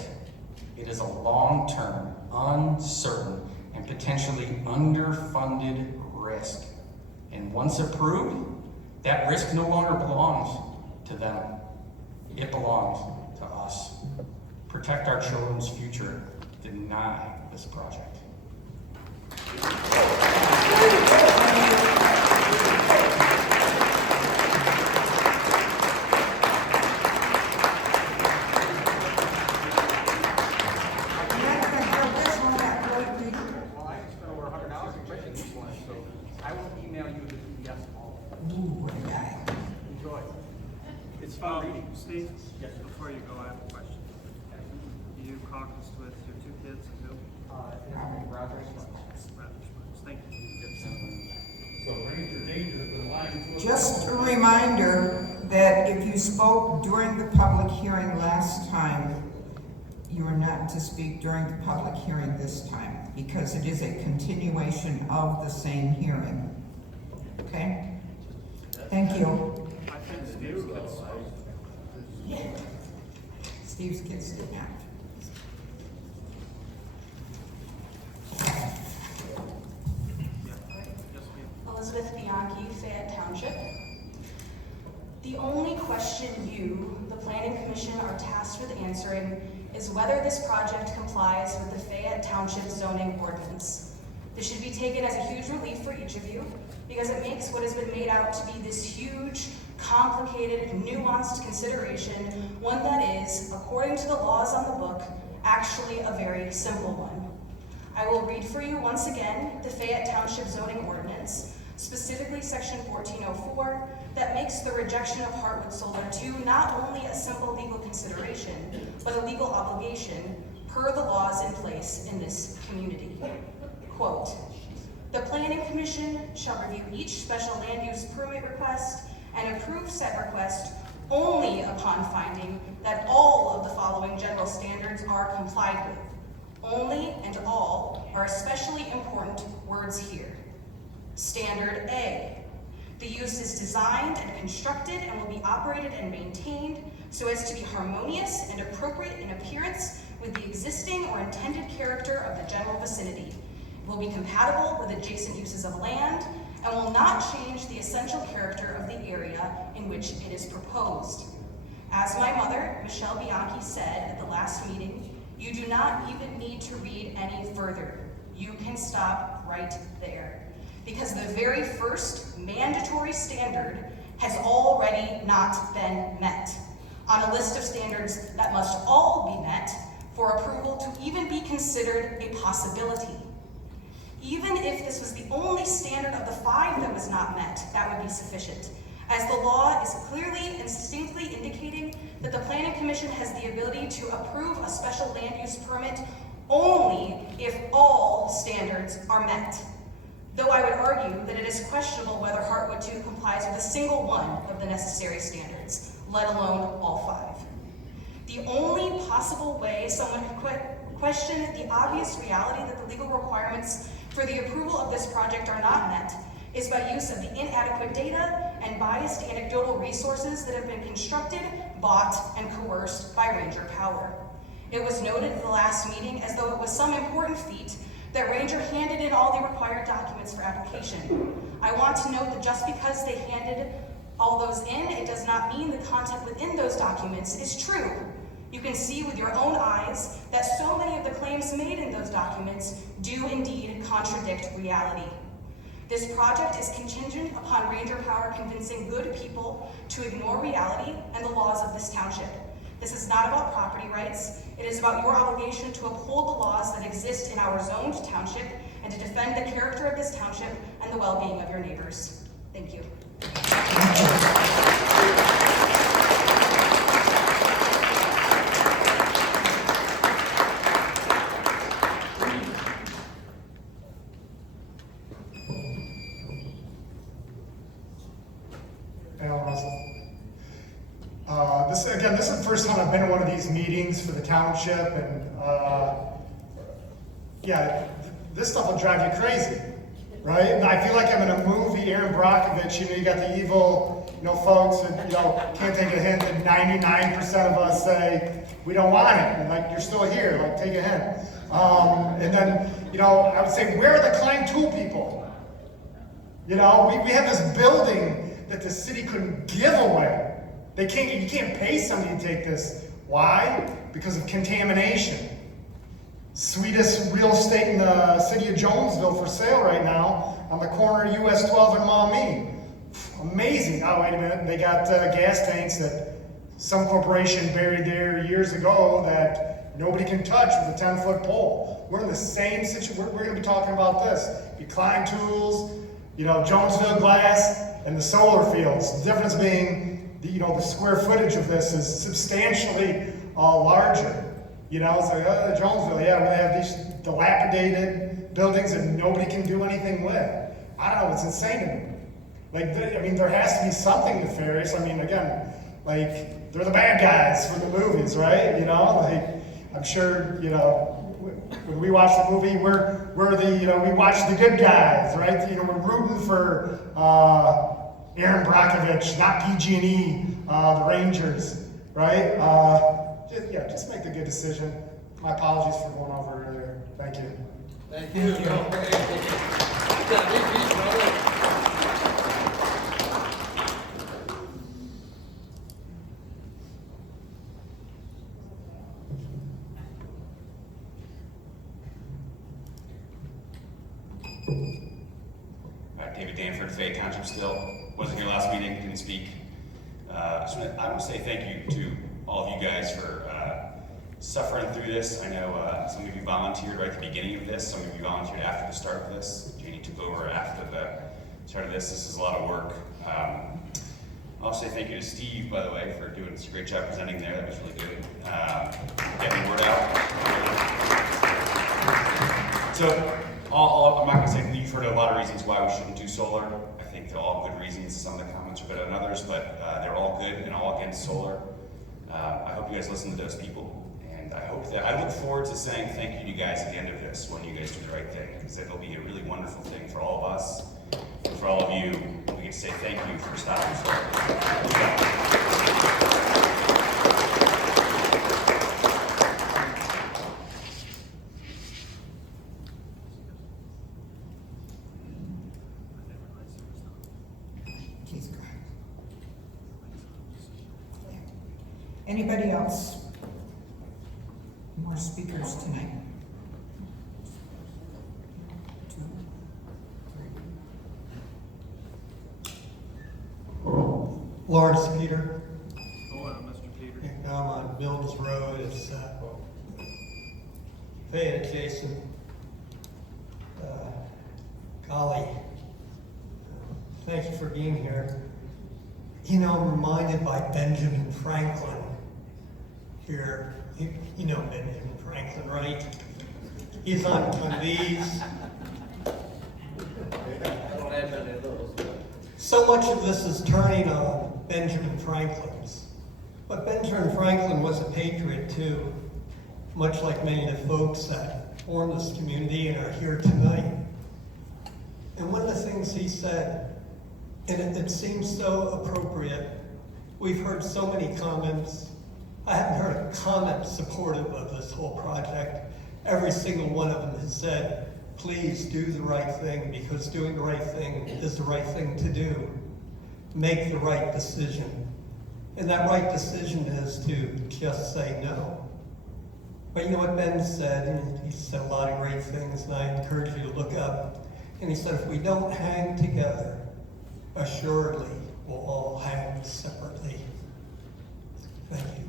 It is a long-term, uncertain, and potentially underfunded risk. And once approved, that risk no longer belongs to them. It belongs to us. Protect our children's future. Deny this project. Steve? Yes. Before you go, I have a question. You caucused with your two kids and who? Rogers. Thank you. Just a reminder that if you spoke during the public hearing last time, you are not to speak during the public hearing this time, because it is a continuation of the same hearing. Okay? Thank you. I think Steve's kids. Steve's kids did not. Elizabeth Bianchi, Fayette Township. The only question you, the Planning Commission, are tasked with answering is whether this project complies with the Fayette Township zoning ordinance. This should be taken as a huge relief for each of you, because it makes what has been made out to be this huge, complicated, nuanced consideration one that is, according to the laws on the book, actually a very simple one. I will read for you once again the Fayette Township zoning ordinance, specifically section 1404, that makes the rejection of Heartwood Solar 2 not only a simple legal consideration, but a legal obligation per the laws in place in this community. Quote, "The Planning Commission shall review each special land use permit request and approve said request only upon finding that all of the following general standards are complied with. Only and all are especially important words here. Standard A, The use is designed and constructed and will be operated and maintained so as to be harmonious and appropriate in appearance with the existing or intended character of the general vicinity. It will be compatible with adjacent uses of land and will not change the essential character of the area in which it is proposed. As my mother, Michelle Bianchi, said at the last meeting, you do not even need to read any further. You can stop right there. Because the very first mandatory standard has already not been met on a list of standards that must all be met for approval to even be considered a possibility. Even if this was the only standard of the 5 that was not met, that would be sufficient, as the law is clearly and distinctly indicating that the Planning Commission has the ability to approve a special land use permit only if all standards are met. Though I would argue that it is questionable whether Heartwood 2 complies with a single one of the necessary standards, let alone all 5. The only possible way someone could question the obvious reality that the legal requirements for the approval of this project are not met is by use of the inadequate data and biased anecdotal resources that have been constructed, bought, and coerced by Ranger Power. It was noted at the last meeting as though it was some important feat that Ranger handed in all the required documents for application. I want to note that just because they handed all those in, it does not mean the content within those documents is true. You can see with your own eyes that so many of the claims made in those documents do indeed contradict reality. This project is contingent upon Ranger Power convincing good people to ignore reality and the laws of this township. This is not about property rights. It is about your obligation to uphold the laws that exist in our zoned township and to defend the character of this township and the well-being of your neighbors. Thank you. This is the first time I've been to one of these meetings for the township, and this stuff will drive you crazy, right? And I feel like I'm in a movie, Aaron Brockovich, you got the evil, folks that, can't take a hint that 99% of us say, we don't want it, and you're still here, take a hint. And then, I would say, where are the Klein Tool people? We have this building that the city couldn't give away. You can't pay somebody to take this. Why? Because of contamination. Sweetest real estate in the city of Jonesville for sale right now on the corner of US 12 and Maumee. Amazing. Oh, wait a minute. They got gas tanks that some corporation buried there years ago that nobody can touch with a 10-foot pole. We're in the same situation. We're going to be talking about this. Klein Tools, Jonesville Glass, and the solar fields. The difference being the square footage of this is substantially larger. It's like, Jonesville, we have these dilapidated buildings that nobody can do anything with. I don't know, it's insane to me. There has to be something nefarious. Again, they're the bad guys from the movies, right? I'm sure, when we watch the movie, we're the, we watch the good guys, right? We're rooting for, Aaron Brockovich, not PG&E, the Rangers, right? Just make the good decision. My apologies for going over earlier. Thank you. Thank you. David Danford, Fayette Township still. Wasn't here last meeting, didn't speak. I want to say thank you to all of you guys for suffering through this. I know some of you volunteered right at the beginning of this. Some of you volunteered after the start of this. Janie took over after the start of this. This is a lot of work. I'll also say thank you to Steve, by the way, for doing such a great job presenting there. That was really good. Getting the word out. So, I'm not going to say you've heard a lot of reasons why we shouldn't do solar. I think they're all good reasons. Some of the comments are better than others, but they're all good and all against solar. I hope you guys listen to those people. And I look forward to saying thank you to you guys at the end of this when you guys do the right thing, because it'll be a really wonderful thing for all of us. So for all of you, we can say thank you for stopping. Keith, go ahead. Anybody else? More speakers tonight? 2, 3. Lawrence Peter. Hold on, Mr. Peter. I'm on Mills Road. It's Fayette adjacent. Golly, thank you for being here. You know, I'm reminded by Benjamin Franklin here. You know Benjamin Franklin, right? He's on these. So much of this is turning on Benjamin Franklin's. But Benjamin Franklin was a patriot too, much like many of the folks that formed this community and are here tonight. And one of the things he said, and it seems so appropriate, we've heard so many comments. I haven't heard a comment supportive of this whole project. Every single one of them has said, please do the right thing, because doing the right thing is the right thing to do. Make the right decision. And that right decision is to just say no. But you know what Ben said, and he said a lot of great things, and I encourage you to look up. And he said, if we don't hang together, assuredly we'll all hang separately. Thank you.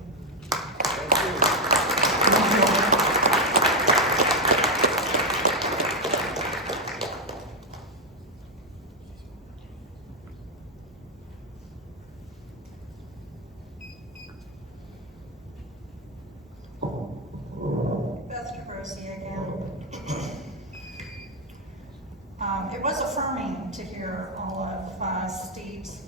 It was affirming to hear all of Steve's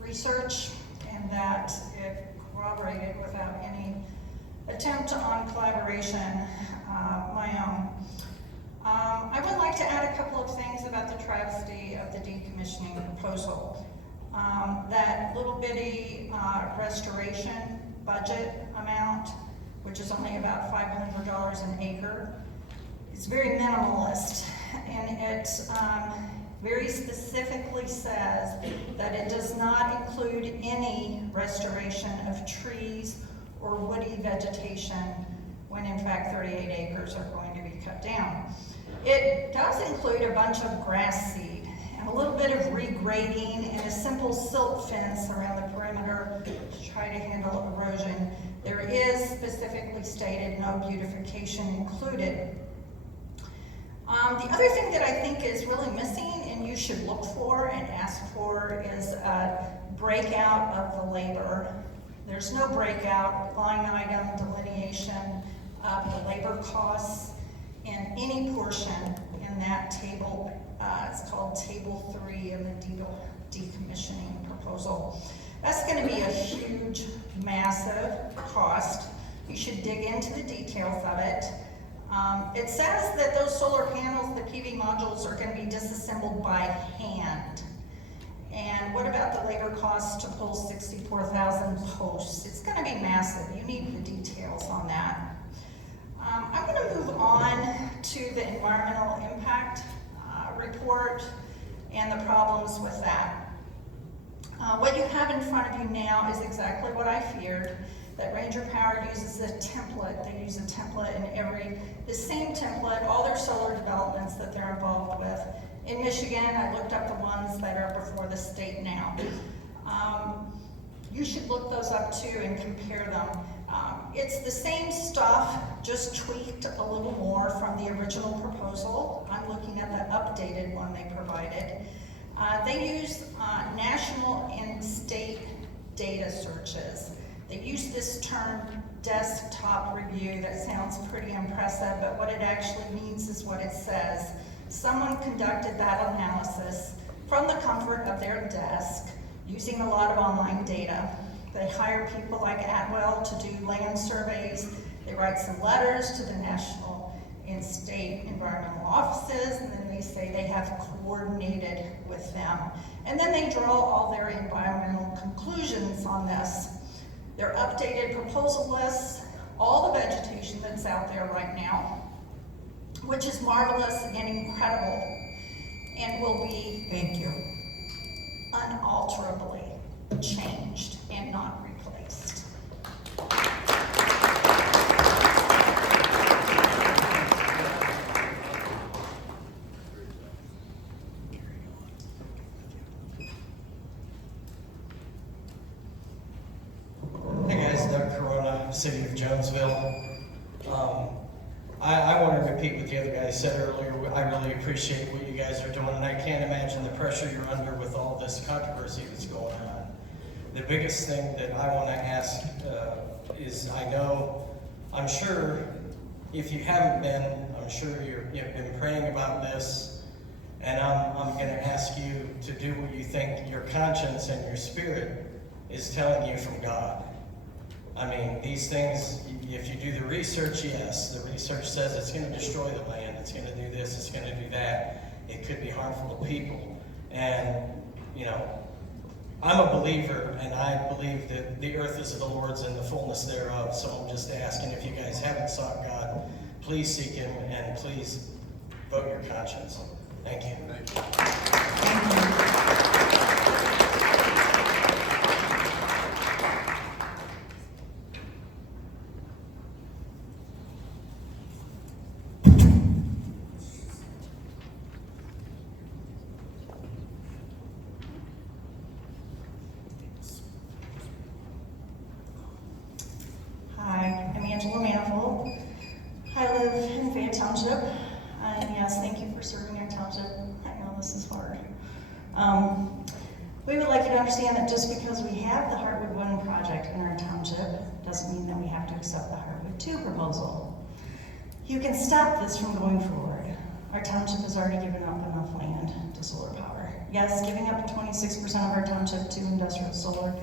research, and that it corroborated without any attempt on collaboration my own. I would like to add a couple of things about the travesty of the decommissioning proposal. That little bitty restoration budget amount, which is only about $500 an acre, is very minimalist, and it very specifically says that it does not include any restoration of trees or woody vegetation, when in fact 38 acres are going to be cut down. It does include a bunch of grass seed and a little bit of regrading and a simple silt fence around the perimeter to try to handle erosion. There is specifically stated no beautification included. The other thing that I think is really missing and you should look for and ask for is a breakout of the labor. There's no breakout, line item delineation of the labor costs in any portion in that table. It's called Table 3 of the decommissioning proposal. That's going to be a huge, massive cost. You should dig into the details of it. It says that those solar panels, the PV modules, are going to be disassembled by hand. And what about the labor costs to pull 64,000 posts? It's going to be massive. You need the details on that. I'm going to move on to the environmental impact report and the problems with that. What you have in front of you now is exactly what I feared, that Ranger Power uses a template. They use a template in the same template, all their solar developments that they're involved with. In Michigan, I looked up the ones that are before the state now. You should look those up too and compare them. It's the same stuff, just tweaked a little more from the original proposal. I'm looking at the updated one they provided. They use national and state data searches. They use this term desktop review. That sounds pretty impressive, but what it actually means is what it says. Someone conducted that analysis from the comfort of their desk using a lot of online data. They hire people like Atwell to do land surveys. They write some letters to the national in state environmental offices, and then they say they have coordinated with them. And then they draw all their environmental conclusions on this. Their updated proposal lists all the vegetation that's out there right now, which is marvelous and incredible, and will be Thank you. unalterably changed and not replaced. Hey guys, Doug Corona, City of Jonesville. I want to repeat what the other guy said earlier. I really appreciate what you guys are doing, and I can't imagine the pressure you're under with all this controversy that's going on. The biggest thing that I want to ask is, I'm sure if you haven't been, I'm sure you've been praying about this, and I'm going to ask you to do what you think your conscience and your spirit is telling you from God. I mean, these things, if you do the research, yes, the research says it's going to destroy the land, it's going to do this, it's going to do that, it could be harmful to people. And, I'm a believer, and I believe that the earth is the Lord's and the fullness thereof, so I'm just asking, if you guys haven't sought God, please seek Him, and please vote your conscience. Thank you. Hi, I'm Angela Manifold. I live in Fayette Township, and yes, thank you for serving our township. I know this is hard. We would like you to understand that just because we have the Heartwood 1 project in our township doesn't mean that we have to accept the Heartwood 2 proposal. You can stop this from going forward. Our township has already given up enough land to solar power. Yes, giving up 26% of our township to industrial solar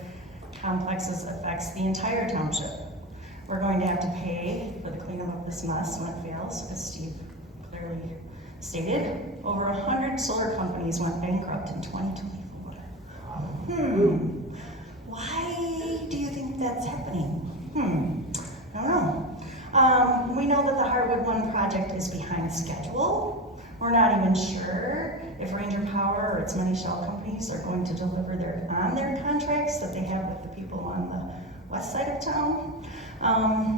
complexes affects the entire township. We're going to have to pay for the cleanup of this mess when it fails, as Steve clearly stated. Over 100 solar companies went bankrupt in 2024. Why do you think that's happening? I don't know. We know that the Heartwood 1 project is behind schedule. We're not even sure if Ranger Power or its many shell companies are going to deliver on their contracts that they have with the people on the west side of town.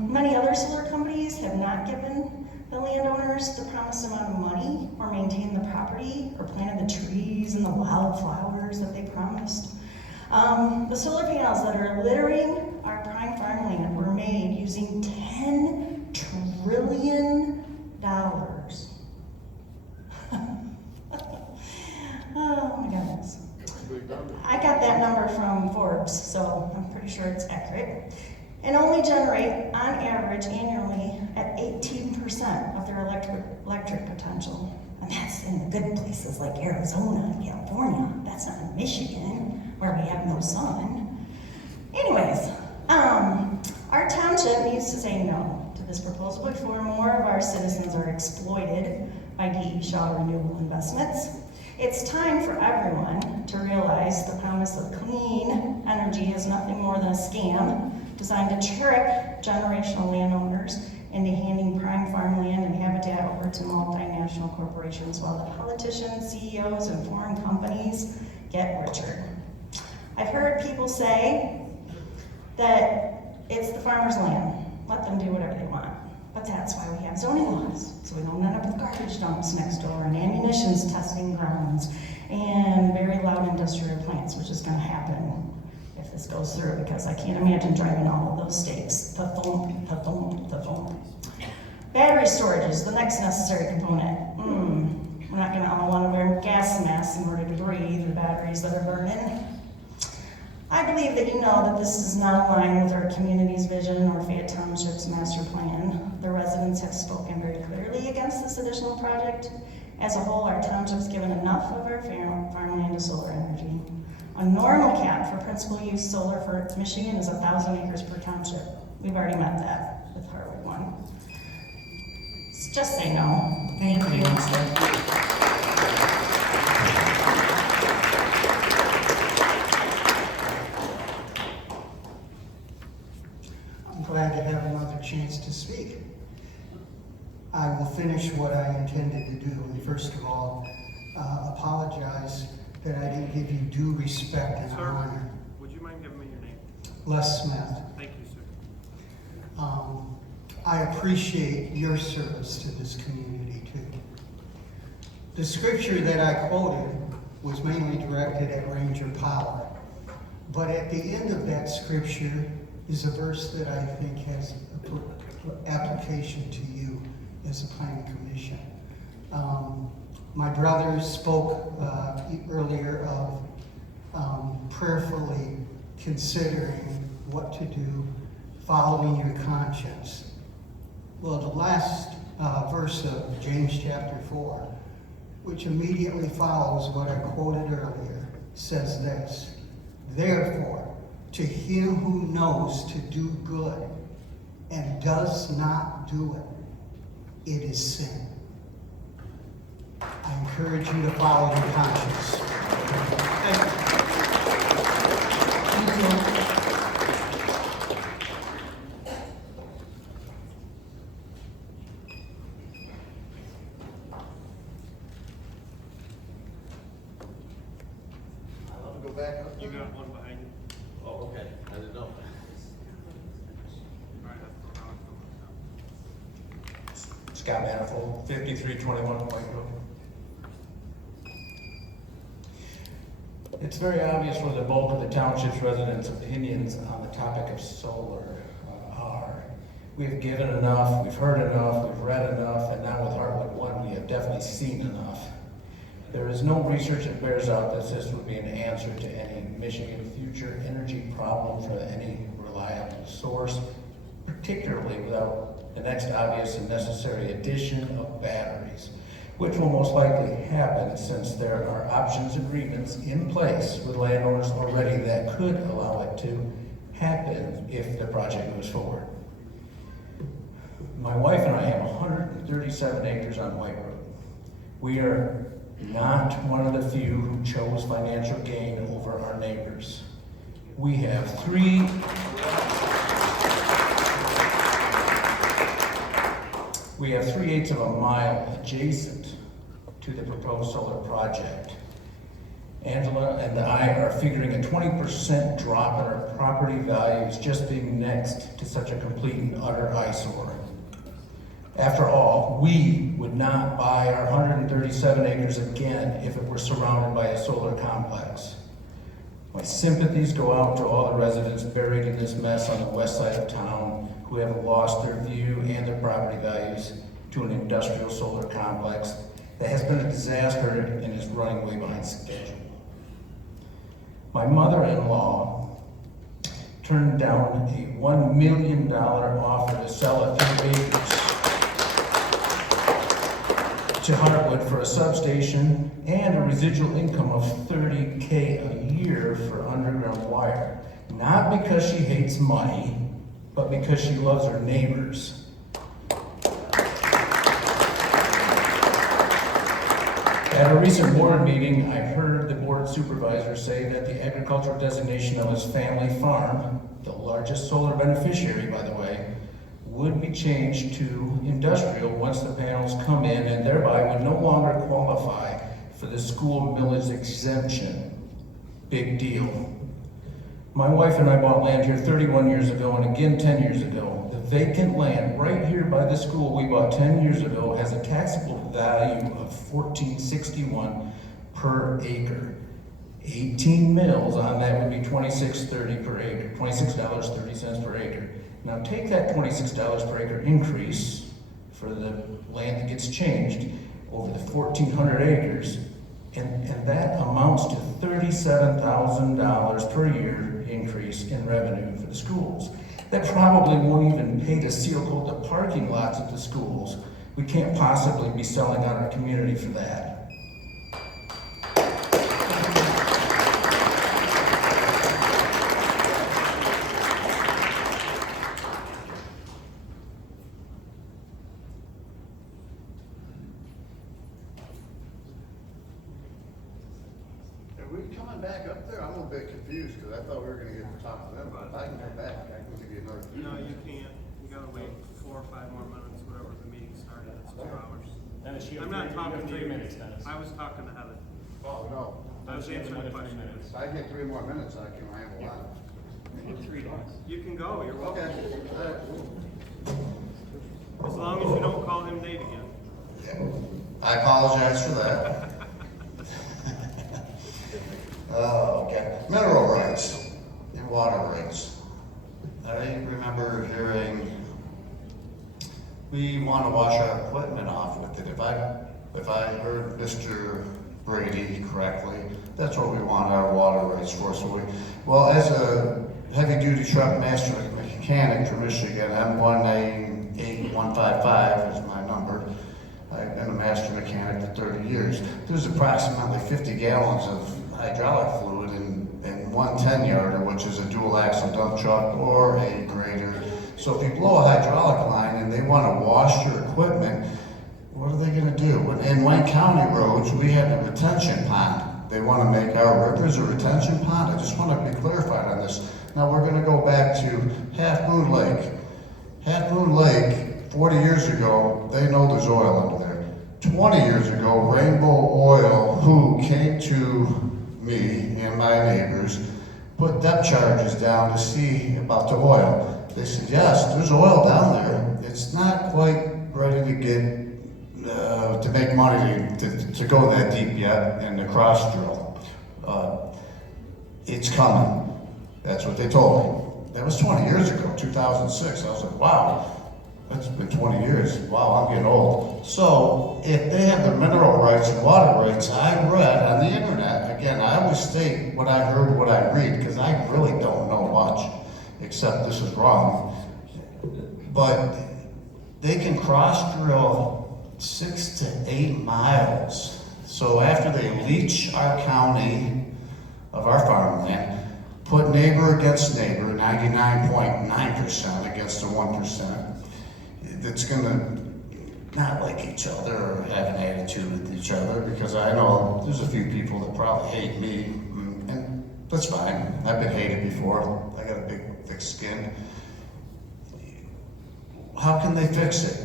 Many other solar companies have not given the landowners the promised amount of money, or maintained the property, or planted the trees and the wildflowers that they promised. The solar panels that are littering our prime farmland were made using $10 trillion. Oh my goodness. I got that number from Forbes, so I'm pretty sure it's accurate. And only generate, on average, annually at 18% of their electric potential. And that's in the good places like Arizona and California. That's not in Michigan, where we have no sun. Anyways, our township needs to say no to this proposal before more of our citizens are exploited by D.E. Shaw Renewable Investments. It's time for everyone to realize the promise of clean energy is nothing more than a scam designed to trick generational landowners into handing prime farmland and habitat over to multinational corporations while the politicians, CEOs, and foreign companies get richer. I've heard people say that it's the farmer's land. Let them do whatever they want. But that's why we have zoning laws, so we don't end up with garbage dumps next door and ammunitions testing grounds and very loud industrial plants, which is going to happen if this goes through, because I can't imagine driving all of those stakes. Ta-thump, ta-thump, ta-thump. Battery storage is the next necessary component. We're not going to all want to wear gas masks in order to breathe the batteries that are burning. I believe that you know that this is not aligned with our community's vision or Fayette Township's master plan. The residents have spoken very clearly against this additional project. As a whole, our township's given enough of our farmland to solar energy. A normal cap for principal use solar for Michigan is 1,000 acres per township. We've already met that with Heartwood 1. just say no. Thank you. I'm glad to have another chance to speak. I will finish what I intended to do, and first of all, apologize that I didn't give you due respect and honor. Would you mind giving me your name? Les Smith. Thank you, sir. I appreciate your service to this community too. The scripture that I quoted was mainly directed at Ranger Power, but at the end of that scripture is a verse that I think has application to you as a planning commission. My brother spoke earlier of prayerfully considering what to do, following your conscience. Well, the last verse of James chapter 4, which immediately follows what I quoted earlier, says this: therefore, to him who knows to do good and does not do it, it is sin. I encourage you to follow your conscience. Thank you. Go back up. You got one behind you. Oh, okay, I didn't know. All right, that's Scott Manifold, 5321 White Road. It's very obvious where the bulk of the township's residents' opinions on the topic of solar are. We've given enough, we've heard enough, we've read enough, and now with Heartwood 1, we have definitely seen enough. There is no research that bears out that this would be an answer to any Michigan future energy problem for any reliable source, particularly without the next obvious and necessary addition of batteries, which will most likely happen since there are options agreements in place with landowners already that could allow it to happen if the project moves forward. My wife and I have 137 acres on White Road. We are not one of the few who chose financial gain over our neighbors. We have three eighths of a mile adjacent to the proposed solar project. Angela and I are figuring a 20% drop in our property values just being next to such a complete and utter eyesore. After all, we would not buy our 137 acres again if it were surrounded by a solar complex. My sympathies go out to all the residents buried in this mess on the west side of town who have lost their view and their property values to an industrial solar complex that has been a disaster and is running way behind schedule. My mother-in-law turned down a $1 million offer to sell a few acres to Heartwood for a substation and a residual income of $30K a year for underground wire. Not because she hates money, but because she loves her neighbors. At a recent board meeting, I heard the board supervisor say that the agricultural designation of his family farm, the largest solar beneficiary, by the way, would be changed to industrial once the panels come in and thereby would no longer qualify for the school millage exemption. Big deal. My wife and I bought land here 31 years ago and again 10 years ago. The vacant land right here by the school we bought 10 years ago has a taxable value of $14.61 per acre. 18 mills on that would be $26.30 per acre, $26.30 per acre. Now take that $26 per acre increase for the land that gets changed over the 1,400 acres, and that amounts to $37,000 per year increase in revenue for the schools. That probably won't even pay to seal coat the parking lots at the schools. We can't possibly be selling out our community for that. back up there? I'm a bit confused, because I thought we were gonna get to talk to them, but if I can come back, I can give you another. No, you can't. You gotta wait 4 or 5 more minutes, whatever the meeting started. It's 2 hours. Dennis, you have I'm not three- you talking have to 3 you. minutes, Dennis. I was talking to Heather. Oh, no. I was answering questions. If I get 3 more minutes, I can handle that. You can go, you're welcome. Okay. All right. As long as you don't call him Nate again. I apologize for that. Okay. Mineral rights and water rights. I remember hearing we want to wash our equipment off with it. If I heard Mr. Brady correctly, that's what we want our water rights for. So well, as a heavy-duty truck master mechanic from Michigan, M198155 is my number. I've been a master mechanic for 30 years. There's approximately 50 gallons of hydraulic fluid in one 10-yarder, which is a dual-axle dump truck or a grader. So if you blow a hydraulic line and they want to wash your equipment, what are they going to do? In Wayne County roads, we have a retention pond. They want to make our rivers a retention pond. I just want to be clarified on this. Now we're going to go back to Half Moon Lake. Half Moon Lake, 40 years ago, they know there's oil under there. 20 years ago, Rainbow Oil, who came to me and my neighbors, put depth charges down to see about the oil. They said, yes, there's oil down there. It's not quite ready to get to make money to go that deep yet in the cross drill. It's coming. That's what they told me. That was 20 years ago, 2006. I was like, wow, that's been 20 years. Wow, I'm getting old. So if they have the mineral rights and water rights, I read on the internet, again, I always state what I heard, what I read, because I really don't know much, except this is wrong. But they can cross drill 6 to 8 miles. So after they leach our county of our farmland, put neighbor against neighbor, 99.9% against the 1%, that's gonna not like each other or have an attitude with each other, because I know there's a few people that probably hate me, and that's fine. I've been hated before. I got a big, thick skin. How can they fix it?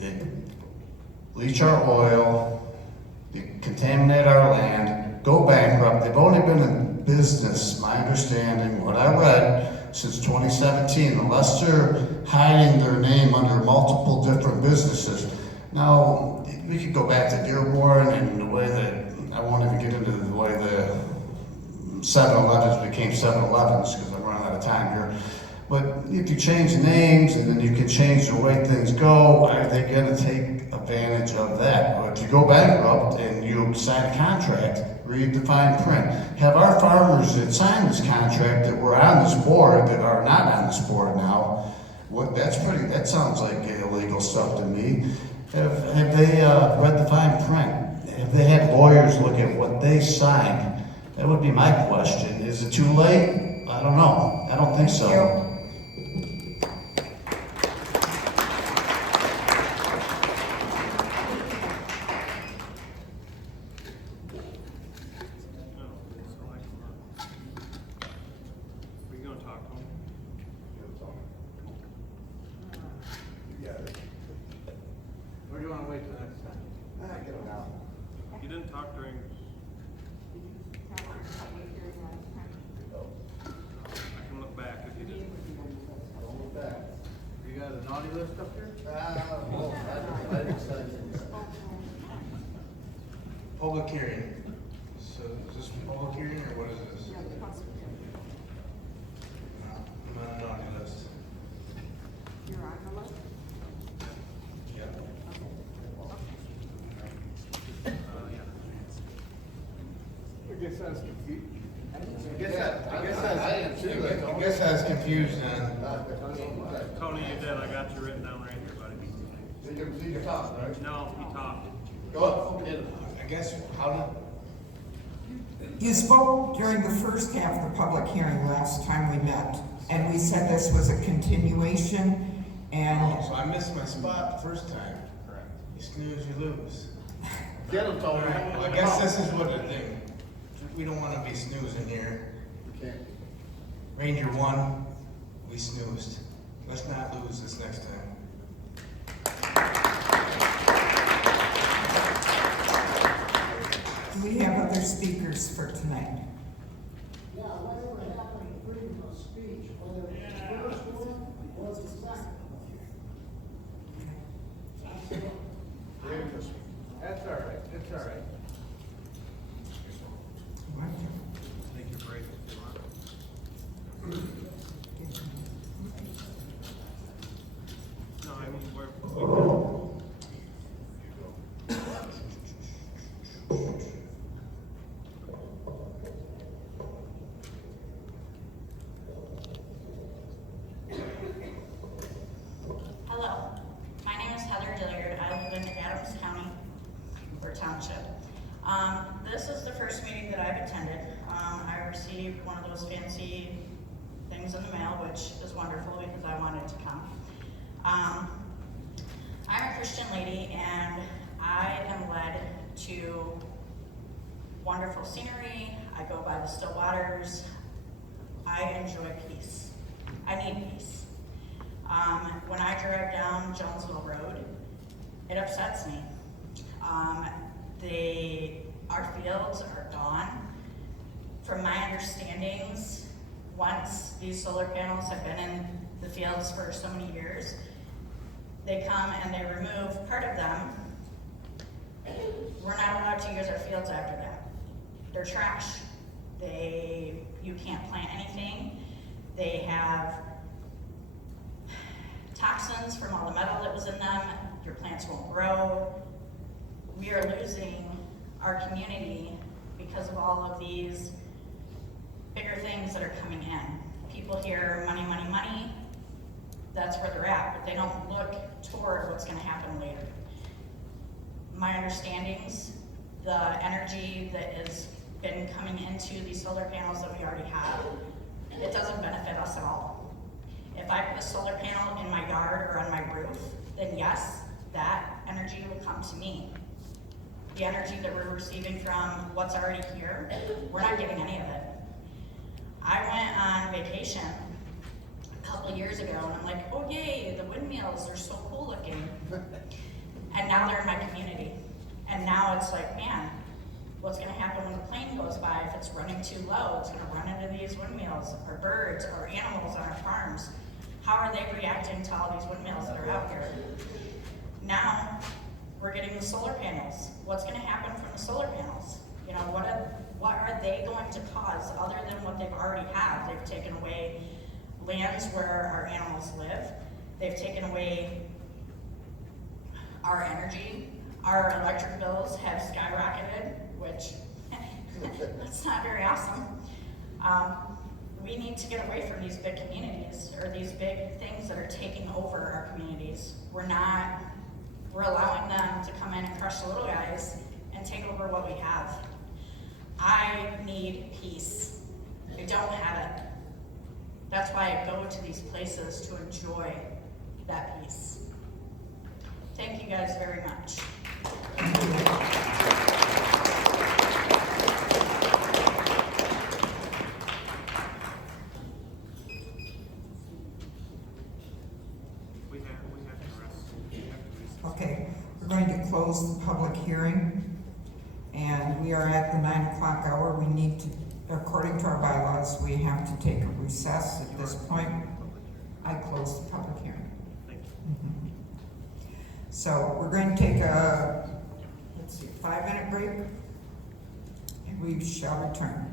They leach our oil, they contaminate our land, go bankrupt. They've only been in business, my understanding, what I read, since 2017, unless they're hiding their name under multiple different businesses. Now, we could go back to Dearborn and the way that, I won't even get into the way the 7-Elevens became 7-Elevens, because I'm running out of time here. But if you change names and then you can change the way things go, are they going to take advantage of that? Or if you go bankrupt and you sign a contract, read the fine print. Have our farmers that signed this contract that were on this board that are not on this board now, that sounds like illegal stuff to me. Have they read the fine print? Have they had lawyers look at what they signed? That would be my question. Is it too late? I don't know. I don't think so. Are you gonna talk to him? Or do you wanna wait till next time? Get them out. You didn't talk during. I can look back if you didn't. Don't look back. You got a naughty list up here? I didn't say anything. Public hearing. So is this a public hearing or what is this? No, I'm on a naughty list. You're on the list? Yeah. I guess that's confused. I guess I was confused then. Tony, you did. I got you written down right here, buddy. You can talk, right? No, he talked. Go ahead. I guess, how You spoke during the first half of the public hearing last time we met, and we said this was a continuation, and so I missed my spot the first time. Correct. You snooze, you lose. Get them, Tony. All right, well, I guess this is what I think. We don't wanna be snoozing here. We can't. Ranger 1, we snoozed. Let's not lose this next time. Do we have other speakers for tonight? Yeah, whatever happened to freedom of speech, whether it was the first one or the second. That's all right, it's all right. Take your break if you want. No, I mean, we're. Hello, my name is Heather Dilliard. I live in Adams County, or Township. This is the first meeting that I've attended. I received one of those fancy things in the mail, which is wonderful because I wanted to come. I'm a Christian lady and I am led to wonderful scenery. I go by the still waters. I enjoy peace. I need peace. When I drive down Jonesville Road, it upsets me. Our fields are gone. From my understandings, once these solar panels have been in the fields for so many years, they come and they remove part of them. We're not allowed to use our fields after that. They're trash. You can't plant anything. They have toxins from all the metal that was in them. Your plants won't grow. We are losing our community because of all of these bigger things that are coming in. People hear money, money, money. That's where they're at, but they don't look toward what's gonna happen later. My understandings, the energy that has been coming into these solar panels that we already have, it doesn't benefit us at all. If I put a solar panel in my yard or on my roof, then yes, that energy will come to me. The energy that we're receiving from what's already here, we're not getting any of it. I went on vacation a couple of years ago and I'm like, oh yay, the windmills are so cool looking. And now they're in my community. And now it's like, man, what's gonna happen when the plane goes by? If it's running too low, it's gonna run into these windmills, or birds, or animals on our farms. How are they reacting to all these windmills that are out here? Now, we're getting the solar panels. What's gonna happen from the solar panels? You know, what are they going to cause other than what they've already have? They've taken away lands where our animals live. They've taken away our energy. Our electric bills have skyrocketed, which that's not very awesome. We need to get away from these big communities or these big things that are taking over our communities. We're allowing them to come in and crush the little guys and take over what we have. I need peace. I don't have it. That's why I go to these places to enjoy that peace. Thank you guys very much. Okay, we're going to close the public hearing, and we are at the 9 o'clock hour. We need to, according to our bylaws, we have to take a recess at this point. I close the public hearing. So we're going to take a, 5-minute break, and we shall return.